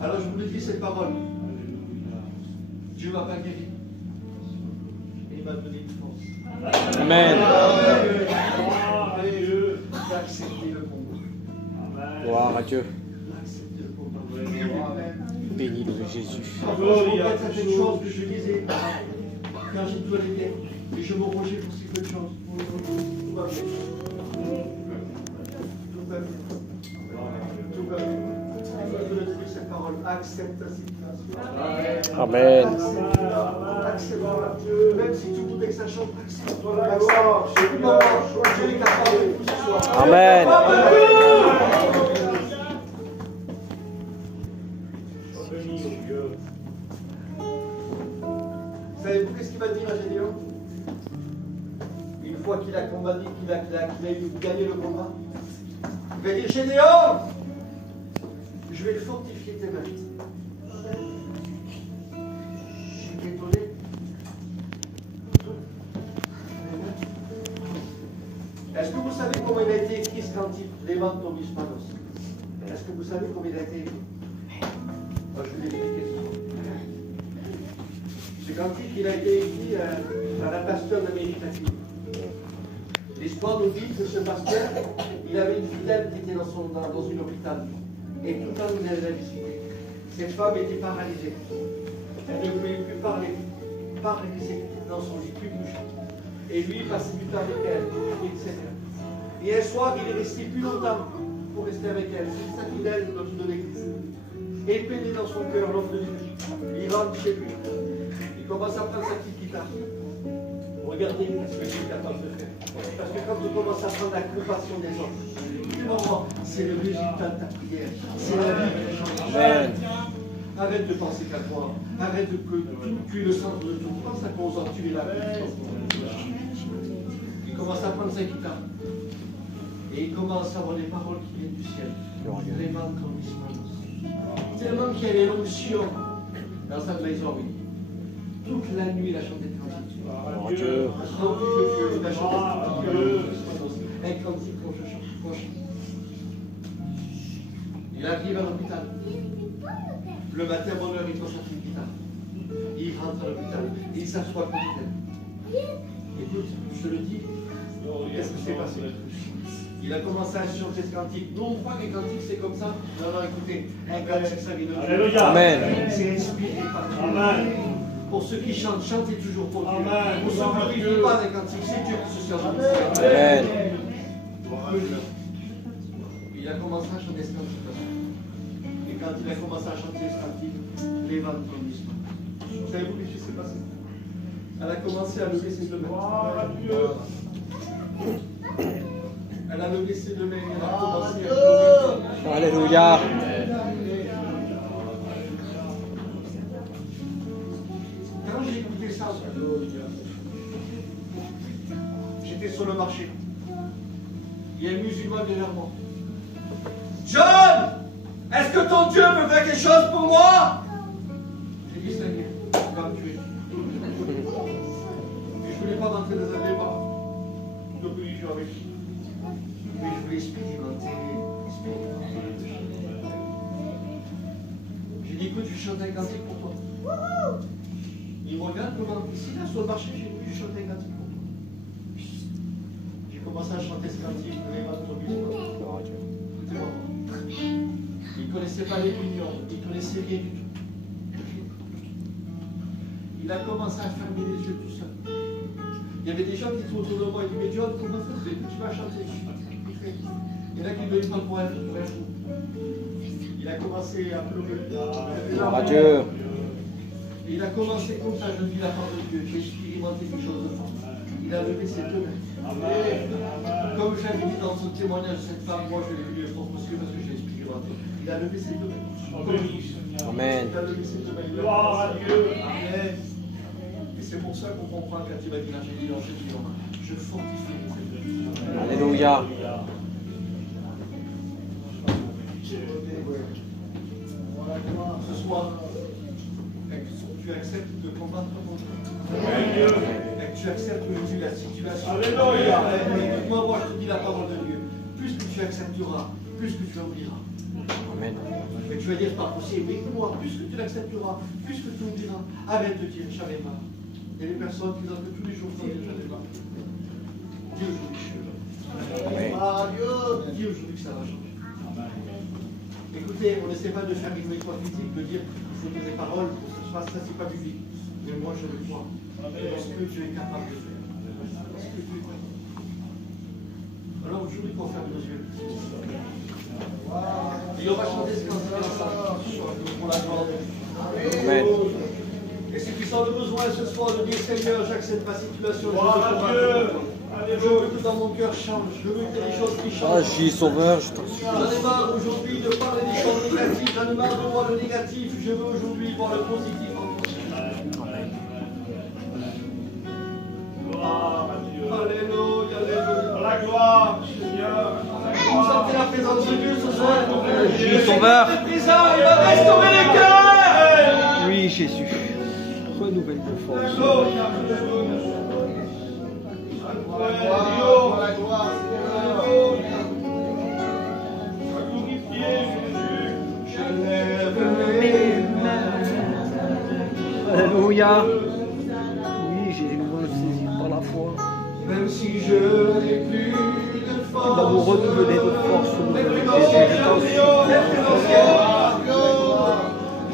Alors je vous le dis cette parole. Alléluia. Dieu ne m'a pas guéri. Et il m'a donné une force. Amen. Gloire à Dieu. D'accepter le combat. Amen. Gloire à Dieu. D'accepter le combat. Béni le Jésus. Parfois, je regrette certaines choses que je disais quand j'ai tout allé bien. Et je me rejet pour si peu de choses. Tout va bien. Tout va bien. Tout va bien. Je veux dire cette parole. Accepte ta situation. Amen. Accepte. Même si tu doutes que ça change, accepte. Dieu est capable de tout ce soir. Amen. Béni Dieu. Savez-vous qu'est-ce qu'il va dire à Gédéon? Une fois qu'il a combattu, qu'il a gagné le combat, il va dire, Gédéon, je vais fortifier tes mains. comment il a été écrit ce cantique, Levant Tomis Panos. Est-ce que vous savez comment il a été écrit? Moi, je vais l'expliquer ce soir. Ce cantique, il a été écrit par un pasteur d'Amérique latine. L'histoire nous dit que ce pasteur, il avait une fidèle qui était dans une hôpital. Et tout le temps, il allait la visiter. Cette femme était paralysée. Elle ne pouvait plus parler. Paralysée dans son lit, plus bouger. Et lui, il passait du temps avec elle, etc. Et un soir, il est resté plus longtemps pour rester avec elle. C'est sa fidèle de l'église. Et il pénètre dans son cœur l'offre de Dieu. Il rentre chez lui. Il commence à prendre sa petite guitare. Regardez ce que Dieu est capable de faire. Parce que quand tu commences à prendre la compassion des autres, c'est le résultat de ta prière. C'est la vie qui change. Amen. Arrête de penser qu'à toi. Arrête de que tu es le centre de tout. Pense à cause en tu es là. Il commence à prendre sa guitare. Et il commence à avoir des paroles qui viennent du ciel. Les mains comme ils tellement qu'il y avait l'onction dans sa maison. Toute la nuit, il a chanté des cantiques. Gloire à Dieu. Il a chanté un cantique qu'on chante. Il arrive à l'hôpital. Le matin, bonne heure, il prend sa petite guitare. Il rentre à l'hôpital. Il s'assoit à côté d'elle. Écoute, je te le dis, qu'est-ce qui s'est passé? Il a commencé à chanter ce cantique. Non pas que les cantiques c'est comme ça. Non, non, écoutez, un cantique ça vient de Dieu. Alléluia. Amen. C'est inspiré par Dieu. Amen. Pour ceux qui chantent, chantez toujours pour Dieu. Amen. Pour ceux qui ne vivent pas des cantiques, c'est Dieu qui se sert de vous. Amen. Il a commencé à chanter ce cantique. Et quand il a commencé à chanter ce cantique, l'évangélisme. Savez-vous ce qui s'est passé? Elle a commencé à lever ses deux mains. Elle a levé ses deux mains et elle a commencé à pleurer. Alléluia. Quand j'ai écouté ça, j'étais sur le marché. Il y a un musulman derrière moi. John, est-ce que ton Dieu peut faire quelque chose pour moi? J'ai dit, Seigneur, tu vas me tuer. Et je ne voulais pas rentrer dans un débat de religion avec lui. Mais je voulais expérimenter. J'ai dit, écoute, je chante un cantique pour toi. Il me regarde comment, ici, là, sur le marché, j'ai dit, je chante un cantique pour toi. J'ai commencé à chanter ce cantique, écoutez-moi. Il ne connaissait pas les millions, il ne connaissait rien du tout. Il a commencé à fermer les yeux tout seul. Il y avait des gens qui étaient autour de moi, ils disaient, mais John, comment ça se fait? Tu vas chanter. Il y en a qui me disaient, pour un jour. Il a commencé à pleurer. Gloire à Dieu. Il a commencé comme ça, je dis la part de Dieu. J'ai expérimenté quelque chose de fort. Il a levé ses deux mains. Comme j'avais dit dans son témoignage, cette femme, moi je l'ai vu parce que j'ai expérimenté. Il a levé ses deux mains. Amen. Il a levé ses deux mains. Gloire à Dieu. Amen. Et c'est pour ça qu'on comprend quand il va dire j'ai dit je fortifie les deux. Alléluia. Ce soir, tu acceptes de combattre contre Dieu. Et tu acceptes la situation. Alléluia. Moi, je te dis la parole de Dieu. Plus que tu accepteras, plus que tu oublieras. Amen. Et tu vas dire, pas possible. Mais moi, plus que tu l'accepteras, plus que tu oublieras. Arrête de dire, j'avais pas. Il y a des personnes qui disent que tous les jours, j'avais pas. Dis aujourd'hui que je suis là. Dis aujourd'hui que ça va changer. Écoutez, on n'essaie pas de faire une méthode physique, de dire qu'il faut dire des paroles, que ce soit ça, c'est pas biblique. Mais moi, je le crois. Parce que Dieu est capable de faire. Parce que Dieu est capable. Alors aujourd'hui, pour faire nos yeux. Et on va chanter ce cantique ensemble pour la gloire de Dieu. Amen. Et ceux qui ont le besoin ce soir de dire Seigneur, j'accepte ma situation. Gloire à Dieu. Je veux que dans mon cœur change. Je veux qu'il y ait des choses qui Ah, changent. j'y sauveur, je t'en supplie. J'en ai marre aujourd'hui de parler des choses négatives. J'en ai marre de voir le négatif. Je veux aujourd'hui voir le positif en moi. Gloire à Dieu. Alléluia, alléluia. La gloire, Seigneur. Vous sentez la présence de Dieu ce soir? Jésus sauveur. Il est présent, il va restaurer les cœurs. Oui, Jésus. Renouvelle nos forces. Alléluia, alléluia. La gloire, Seigneur. Alléluia. Oui, Jésus, nous voulons le saisir par la foi. Même si je n'ai plus de force. Il va vous renouveler de force.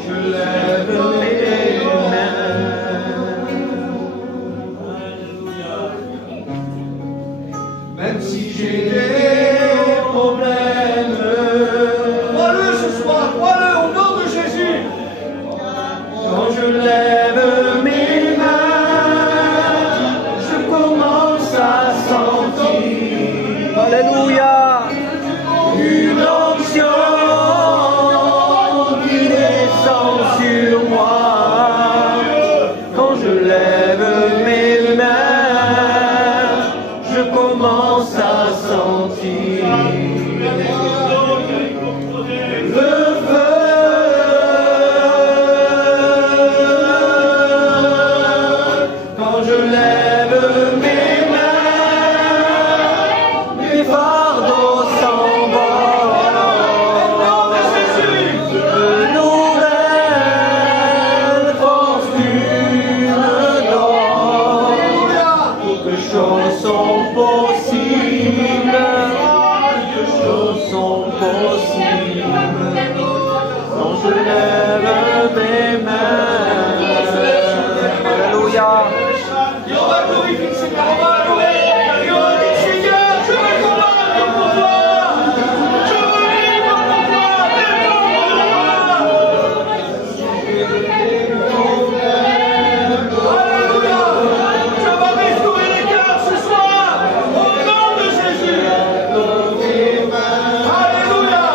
Je lève mes mains. Même si j'ai des problèmes. Crois-le ce soir, crois-le au nom de Jésus. Quand je lève mes mains, je commence à sentir. Alléluia. Une onction qui descend sur moi. Quand je lève mes mains, je commence à sentir le feu. Quand je lève mes mains, mes fardeaux s'envolent. De nouvelles forces tu me donnes. Toutes choses sont possibles. Toutes choses sont possibles. Quand je lève mes mains. Alléluia. Et on va glorifier le Seigneur, on va louer. Et on va dire Seigneur, je vais combattre pour toi. Je veux vivre pour toi. Alléluia. Je vais restaurer les cœurs ce soir. Au nom de Jésus. Alléluia.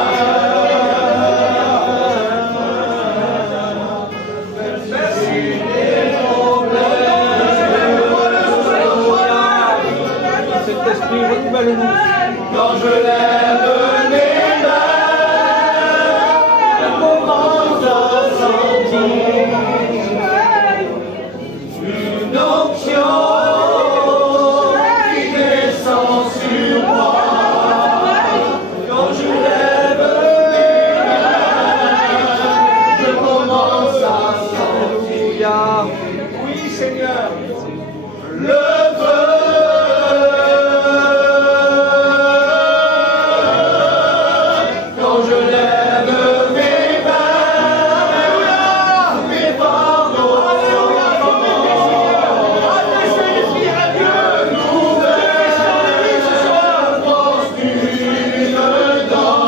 Merci. Cet esprit renouvelle-nous. Quand je lève mes mains, je commence à sentir une onction qui descend sur moi. Quand je lève mes mains, je commence à sentir. Alléluia. Oui, Seigneur, le feu. Quand je lève mes mains, mes fardeaux adressez l'esprit à Dieu. Trouvez ce soir, force tu me donnes.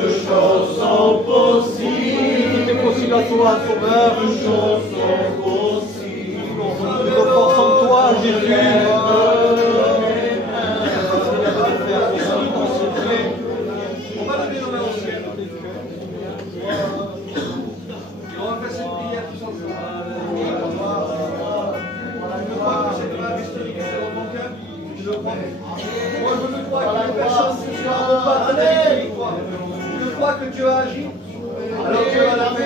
Toutes choses sont possibles. C'est possible à toi, Sauveur. Toutes choses sont possibles. Nous force en toi, Jésus. On va lever nos mains au ciel. On va faire cette prière tous ensemble. Je crois que cette main historique est dans mon cœur. Je le crois. Moi, je ne crois que personne ne sera mon partenaire avec toi. Je crois que Dieu a agi. Alors Dieu a la main.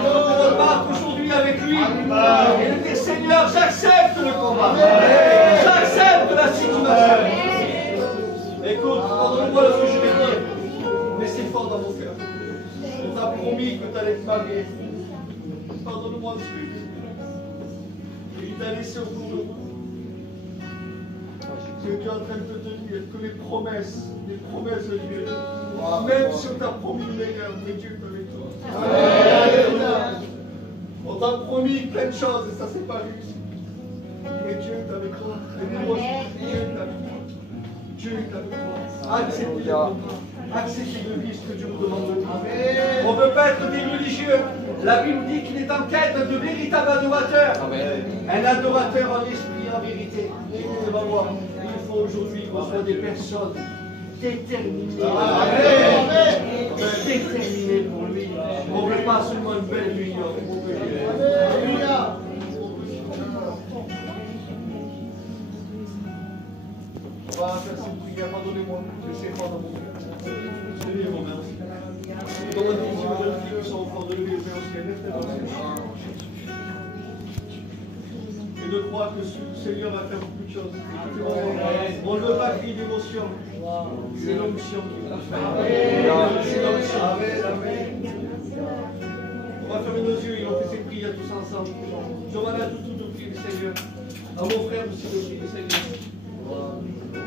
Je repars aujourd'hui avec lui. Et de dire Seigneur, j'accepte le combat. J'accepte la situation. Écoute, pardonne-moi ce que je vais dire, mais c'est fort dans mon cœur. On t'a promis que tu allais te marier. Pardonne-moi ce que je vais dire. Et il t'a laissé au cours de route. Que Dieu est en train de te dire que les promesses de Dieu, même si on t'a promis le meilleur, mais Dieu est avec toi. On t'a promis plein de choses et ça s'est pas réussi. Mais Dieu est avec toi. Et moi, Dieu est avec toi. Dieu est avec toi. Acceptez de vivre ce que Dieu vous demande de vivre. On ne veut pas être des religieux. La Bible dit qu'il est en quête de véritables adorateurs. Un adorateur en esprit et en vérité. Écoutez-moi, il faut aujourd'hui qu'on soit des personnes déterminées. Déterminées pour lui. On ne veut pas seulement une belle union. Alléluia. On va faire cette prière, pardonnez-moi, je sais pas dans mon cœur. Levez vos mains. Dans les yeux magnifiques qui sont encore de lever les mains au ciel, lève dans le ciel. Et de croire que le Seigneur va faire beaucoup de choses. On ne veut pas crier d'émotion. C'est l'onction qui va faire. C'est l'onction. On va fermé nos yeux et on fait ces prières tous ensemble. Je m'en ai tout de prier, Seigneur. À mon frère aussi de prier, Seigneur.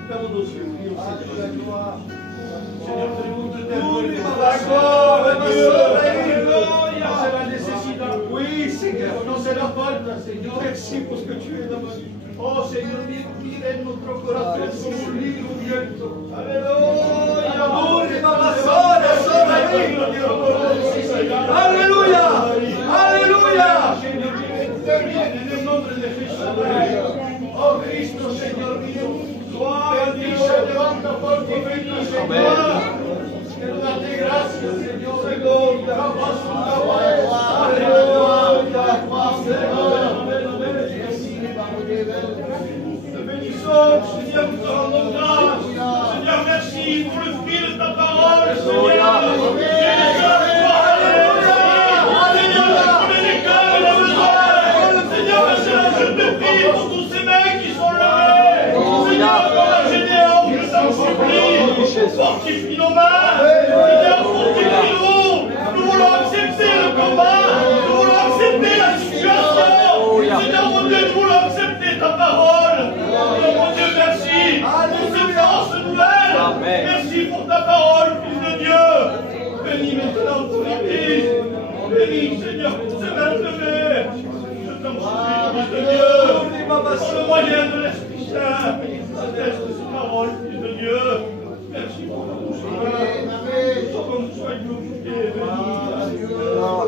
Fermons nos yeux, prions, Seigneur. Seigneur, fais-nous de D'accord, c'est la nécessité. oui, Seigneur. Non, c'est la falta, Seigneur. Merci pour ce que tu es dans ma vie. Oh, Señor, mira en nuestro corazón como un libro abierto. Aleluya. Aleluya. Aleluya. En el nombre de Jesús. Oh, Cristo, Señor mío. Bendice, levanta fuerte y bendice, Señor. Quiero darte gracias, Señor. Te bénissons, Seigneur, nous te rendons grâce. Seigneur, merci pour le fruit de ta parole, Seigneur. Seigneur, je te prie pour tous ces mecs qui sont levés. Seigneur, comme un généant, je t'en supplie. Fortifie nos mains. Seigneur, fortifie-nous. Nous voulons accepter le combat. Nous voulons accepter la situation. Seigneur, mon Dieu, nous voulons accepter ta parole. Seigneur, mon Dieu, merci pour cette force nouvelle. Merci pour ta parole, Fils de Dieu. Bénis maintenant ton Église. Bénis, Seigneur, pour ces mains levées. Je t'en supplie, Fils de Dieu, par le moyen de l'Esprit Saint, atteste cette parole, Fils de Dieu. Merci pour ta bouche. Comme sois glorifié, béni.